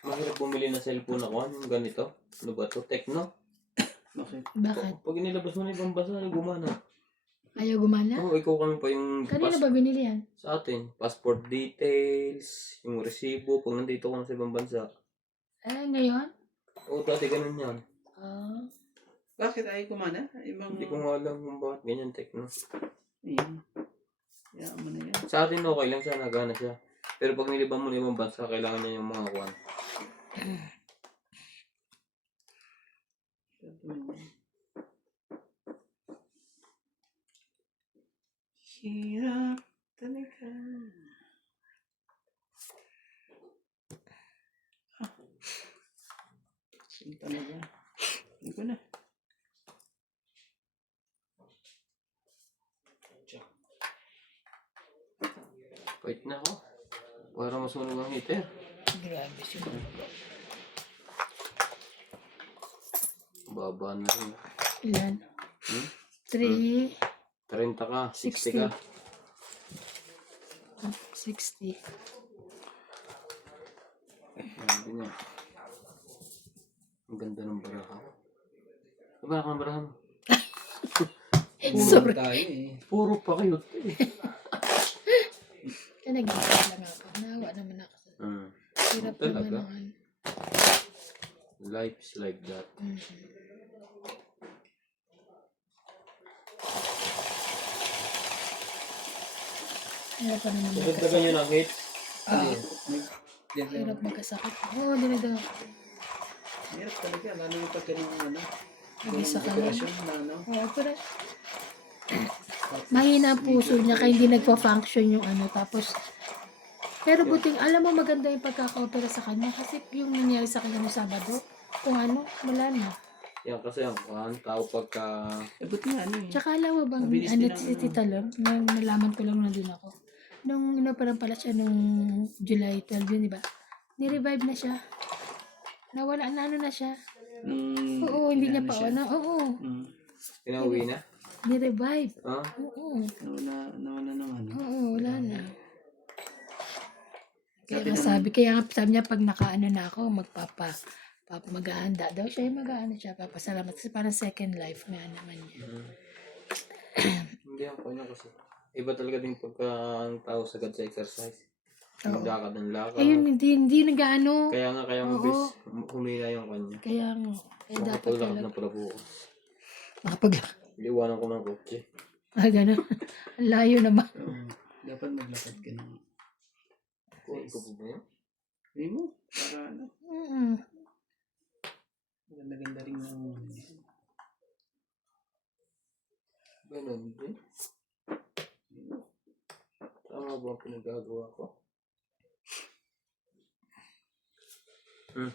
Mahirap bumili ng cellphone ako. Yung ganito. Ano ba to? Tecno? Bakit? Bakit? Pag inilabas mo na ibang bansa, gumana. Ayaw gumana? Oo, ikaw kami pa yung Kanina ba binili yan? sa atin. Passport details, yung resibo, pag nandito ka na sa ibang bansa. Ngayon? Oo, dati ganun yan. Bakit ay kumana? Ibang... Hindi ko nga alam kung bakit ganyan Tecno. Ayun. Kaya mo na yan. Sa atin okay lang siya, nagana siya. Pero pag nilibang mo na ibang bansa, kailangan niya yung mga kwan. Hirap talaga. Saan talaga? Hindi ko na. Wait na ako. Para masunog ang heater. Grabe siguro. baba na rin. Ilan? Hmm? 3, 30 ka, 60 ka. 60. Sabi niya. Ang ganda ng baraha. Ang baraha ng baraha mo. Sorry. Tayo eh. Puro pa kayo. Nag-iisip lang ako. Nawa naman ako. Hirap Talaga? naman. Life is like that. Hirap pa naman Dagdagan magkasakit. nyo ng hate. Hirap magkasakit. Oo, dinadaw. Hirap talaga, lalo yung pag ganun ano. Mag-isa ka lang. Operasyon na ano. Oo, pero mahina ang puso niya kaya hindi nagpa-function yung ano. Tapos, pero buting, alam mo maganda yung pagkaka-opera sa kanya kasi yung nangyari sa kanya noong Sabado, kung ano, wala na. Yan kasi ang tao pagka... Eh, buti nga ano eh. Tsaka alam mo bang, Mabilis ano din ang si ano. Tita Lom, nang nalaman ko lang nandun ako. Nung inoperan pala siya nung July 12 yun, di ba? Ni-revive na siya. Nawala na ano na siya. Oo, hindi niya pa ano. Oo, Pinauwi na? ni-revive. Ha? Oo, Nawala naman. oo, wala na. Kaya nga sabi niya pag nakaano na ako, mag-aanda daw siya, mag-aano siya, papasalamat kasi parang second life nga naman niya. Hindi ang kanya kasi. Iba talaga din pagka ang tao sagad sa exercise. Oo. Lakad ng lakad. Ayun, hindi nag-ano. Kaya nga, Oo. mabis humina yung kanya. Kaya nga, dapat Makapaglakas talaga. na pala bukas. Makapaglakad. Iwanan ko ng kotse. Gano'n. Ang layo naman. Dapat maglakad ka na. Kuhin ko po ba yun? Hindi mo, para ano. Maganda rin ng Ganun din. Tama ba ang pinagagawa ko?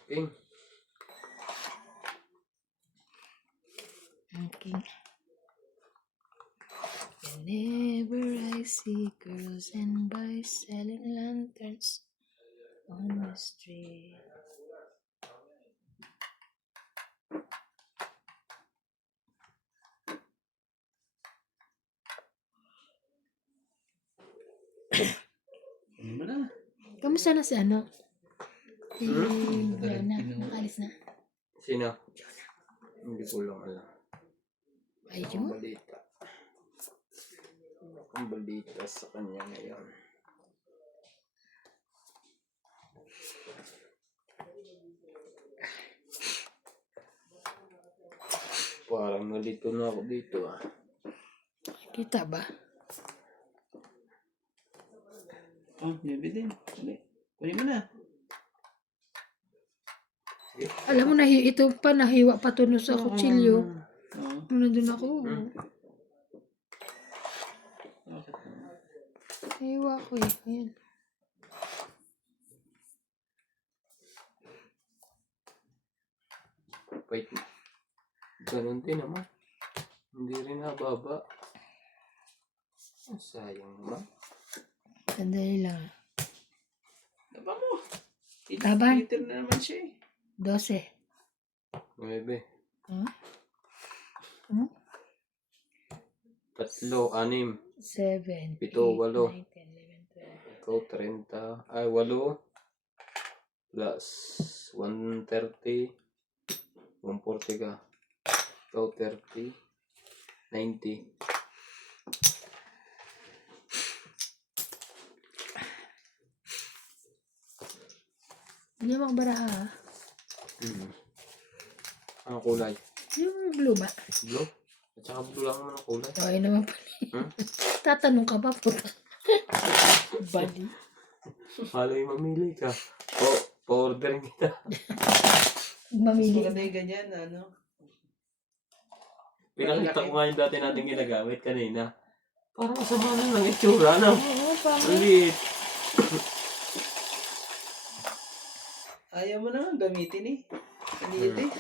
King. Okay. Whenever I see girls and boys selling lanterns on the street. ano mo na. Kamusta na si ano? Si Jonah. Nakalis na. Sino? Hindi ko lang alam. Ayun. Balita. Ang balita sa kanya ngayon. Parang nalito na ako dito ah. Kita ba? Oh, bebe din. Dali. Kunin mo na. Alam mo, ito pa, nahiwa pa to no sa kutsilyo. Oo. Nung nandun ako. Nahiwa ko eh. Ayan. Wait. Ganun din naman. Hindi rin nababa. Sayang naman. Sandali lang. Taba mo. Taban. Liter na naman siya eh. 12. 9. Huh? Hmm? 3, 6. 7, 7, 8, 8, 9, 10, 11, 12. Ikaw 30. Ay, 8. Plus 130. 140 ka. Ikaw 30. 90. Hindi mo baraha. Ang kulay. Yung blue ba? Blue? At saka blue lang naman ang kulay. Okay naman pala. Tatanong ka ba po? Bali. Malay mamili ka. Pa-order kita. Mamili. Maganda yung ganyan, ano. Pinakita ko nga yung dati natin ginagamit kanina. Parang masama na lang itsura, no? Oo, pangit. Ulit. Ayaw mo naman gamitin eh. Maliit eh.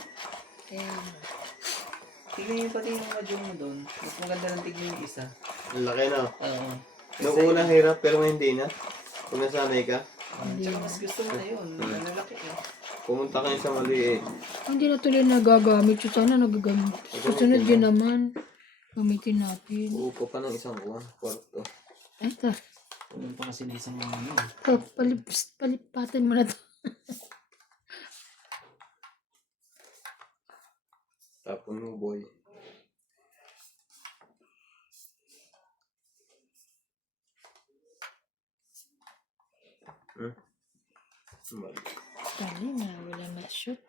Kaya, Tingnan yung pati yung madyong mo doon. Mas maganda ng tignan yung isa. Ang laki, no? Oo. Nung una hirap, pero hindi na. Kung nasanay ka. Tsaka mas gusto mo na yun. Malalaki eh. Pumunta kayo sa maliit. Hindi na tuloy nagagamit. So, sana nagagamit. Susunod yun naman. Gamitin natin. Uupo pa ng isang kwarto. Eto. Kulang pa kasi na isang ano. Ito, palipatan mo na to. Tapon mo, boy. Mali. Kali na, wala ma-shoot.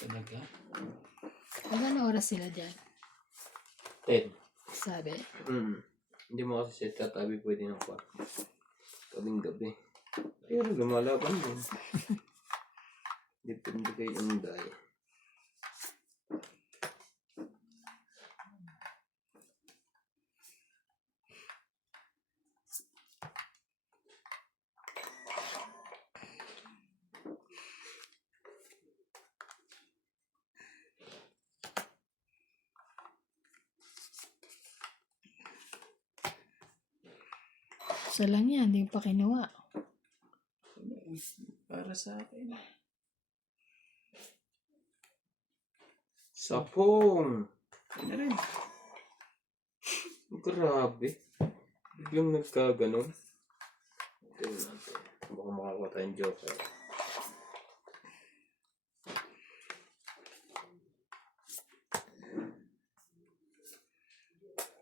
Talaga. Magkano oras sila dyan? 10. Sabi. Hindi mo kasi set tatabi pwede ng kwarto. Tabing gabi. Pero lumalaban din. Depende kay Inday. Isa lang yan, hindi pa kinuha. Para sa akin. Sapong! Ano na rin. Grabe. Biglang nagkaganon. Tingnan natin. Baka makakuha tayong joker.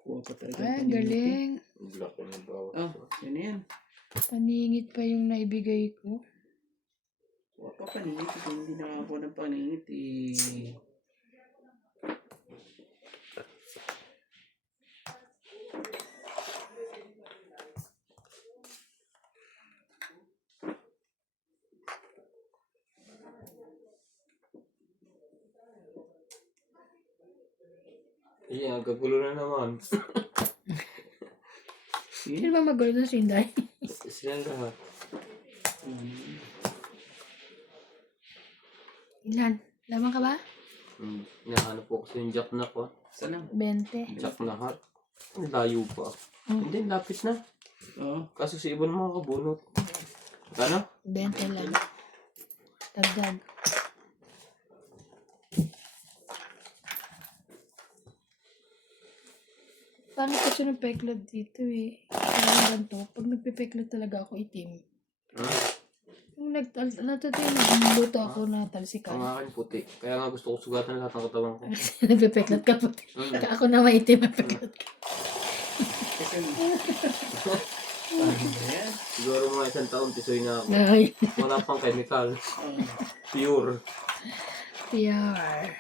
Kuha pa talaga. Ay, paningit galing. Black ko na bawas. eh. Oh, yun na yan. Paningit pa yung naibigay ko. Kuha pa paningit. Kung hindi nakakuha ng paningit, eh. Ang kagulo na naman. Sino ba magulo doon, Sinday? Sila lahat. Ilan? Laban ka ba? Hinahanap po kasi yung jack na ko. Saan lang? 20. Jack na hat. Ang layo pa. Hindi, lapis na. Oo. Kaso si ibon mga kabunot. Ano? 20 lang. Dagdag. Paano kasi ng peklat dito eh? Parang ganito. Pag nagpipeklat talaga ako itim. Yung nagluto ako na Ang talsikan. akin puti. Kaya nga gusto ko sugatan lahat ng katawan ko. Nagpipeklat ka puti. Ako na maitim ang peklat ka. Kasi, paano ba yan? Siguro mga 1 taon tisoy na ako. Ay, Wala pang chemical. Oh. Pure. PR.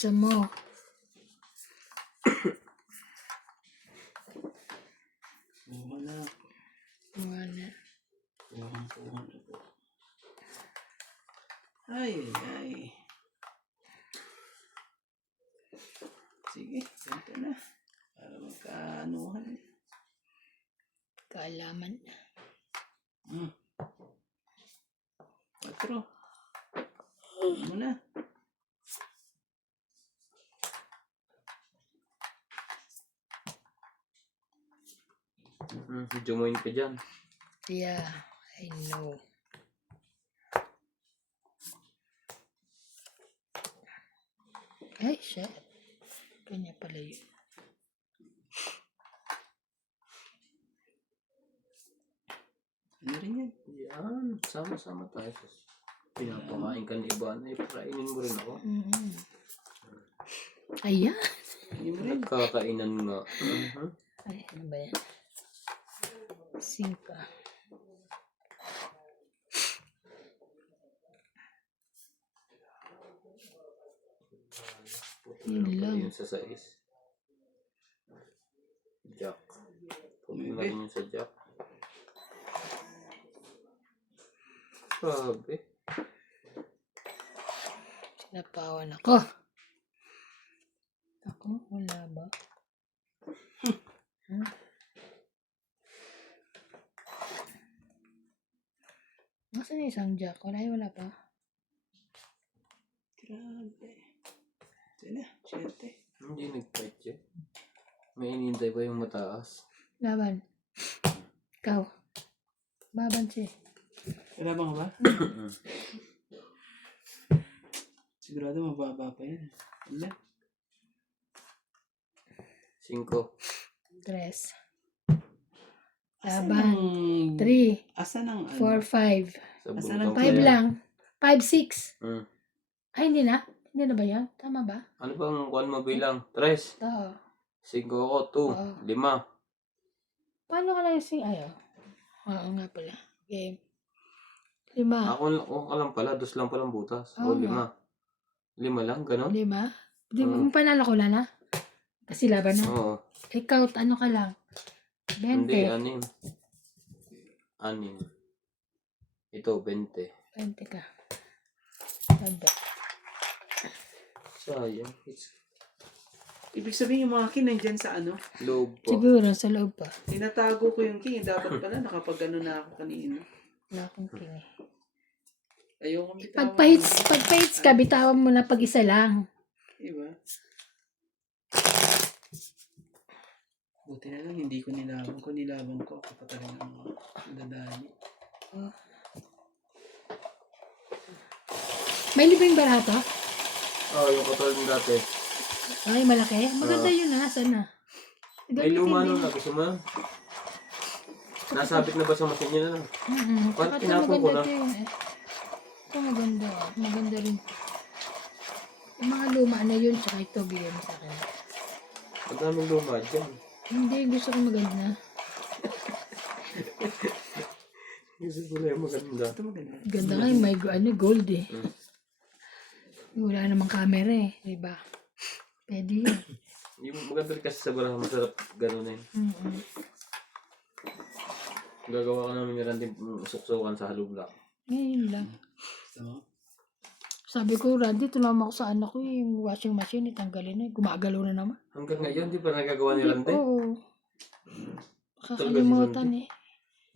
Isa mo. Kuha na. Wala. Kuha na po. Ay, ay. Sige, ganito na. Para magkaanuhan. Kaalaman. 4. Ano na? Jumoin ka dyan. Yeah, I know. Ay, shit. Kanya pala yun. Ano rin yan? Yan. Sama-sama tayo. Pinapakain ka ni iba. Ay, pakainin mo rin ako. Ayan. Hindi mo rin. Nagkakainan nga. Ay, ano ba yan? Singka. Yun lang. Yung sa sais. Jack. Pwede na rin yung sa Jack. Grabe. Sinapawan ako. ko. Wala ba? Nasaan yung isang jack? Wala pa. Grabe. Sila, syerte. Hindi nag-fight yun. May inintay pa yung mataas. Laban. Ikaw. Baban siya. Wala bang ba? Sigurado mababa pa yan. Wala. 5. 3. Asan Laban. ang... 3. Asan ang ano? 4, 5. Sa Asan ang butang 5 player. lang. 5, 6. Hmm. Ay, hindi na. Hindi na ba yan? Tama ba? Ano bang kuhan mo bilang? 3. Oo. 5 ako, Oo. 2. 5. Paano ka lang sing ayaw? Oo nga pala. Game. 5. Ako lang pala, 2 lang palang butas. O, Oo 5. nga. 5 lang, gano'n? 5. Di ba yung panalo ko na? Kasi laban na. Oo. Ikaw, ano ka lang? 20. Hindi, 6. 6. Ito, 20. 20 ka. Ganda. Sayang. It's Ibig sabihin yung mga kin nandyan sa ano? low po. Siguro, sa loob pa. Tinatago ko yung king. Dapat pala nakapag ano na ako kanina. Wala akong king eh. Ayoko bitawan. Pagpahits ka, bitawan mo na pag isa lang. Diba? Buti na lang, hindi ko nilaban. Kung nilaban ko, ako pa talaga ang dadali. May libreng barato? Yung katulad ng dati. Ay, malaki. Maganda yun ha. Sana. May luma nun, gusto mo? Nasabit na ba sa machine niya na? Tsaka ito tinapon ko maganda na. din eh. Ito maganda. Maganda rin. Yung mga luma na yun, tsaka ito bigyan mo sa akin. Ang daming luma dyan. Hindi, gusto ko maganda. Gusto ko lang maganda. Ito maganda. Ganda nga yung may gold eh. Wala namang camera eh. Diba? Pwede yun. Yung maganda rin kasi sa barang masarap gano'n eh. Gagawa ka namin ni Randy suksukan sa hollow block. Ngayon lang. So, Sabi ko, Randy, tulungan ako sa anak ko yung washing machine. Itanggalin na. Gumagalaw na naman. Hanggang ngayon, di pa nagagawa ni Randy? Oo. Kakalimutan eh.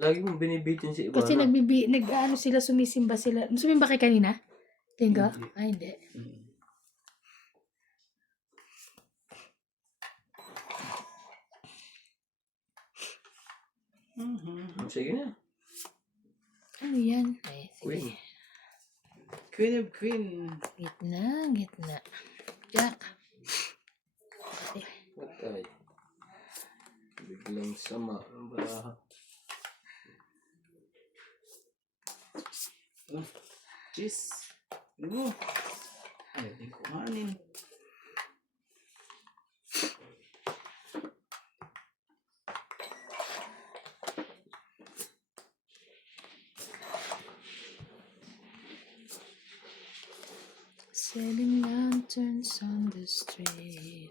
Lagi mong binibitin si Ivana. Kasi nag-ano sila, sumisimba sila. Sumimba kay kanina? Tinga? Ay, hindi. Sige na. Ano yan? Ay, sige. Queen. Queen of Queen. Gitna. Jack. Patay. Biglang sama ang baraha. Oh, jeez. Ano? Ayaw din kuhanin. Selling lanterns on the street.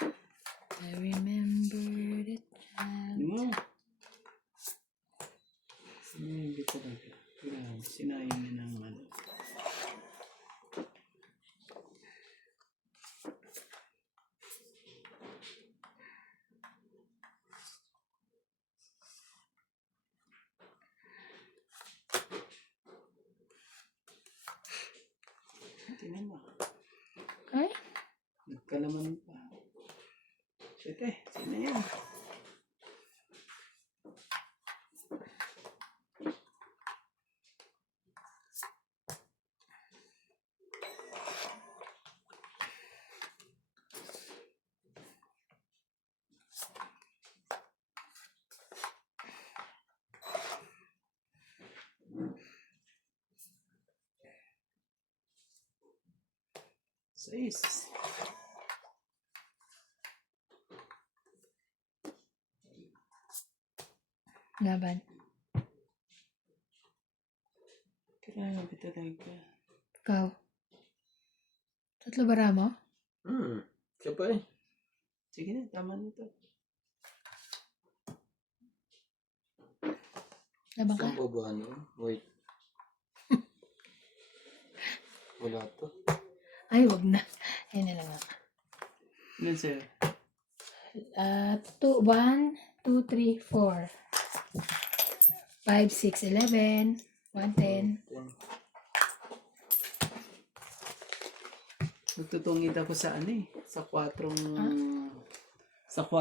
I remember the child. Ano? Hindi ko talaga. Grabe, sinayang niya ng ano. Tingnan mo. Ay? Nagkalaman pa. Siyete, sino yan? Seis. Laban. Grabe talaga. Ikaw. Tatlo bara mo? Siya pa eh. Sige na, tama na to. Laban ka? Saan ba ba ano? Wait. Wala to. Ay, wag na. Ayun na lang ako. Ilan sa'yo? 1, 2, 3, 4. 5, 6, 11, 110. Nagtutungid ako sa ano eh. Sa 4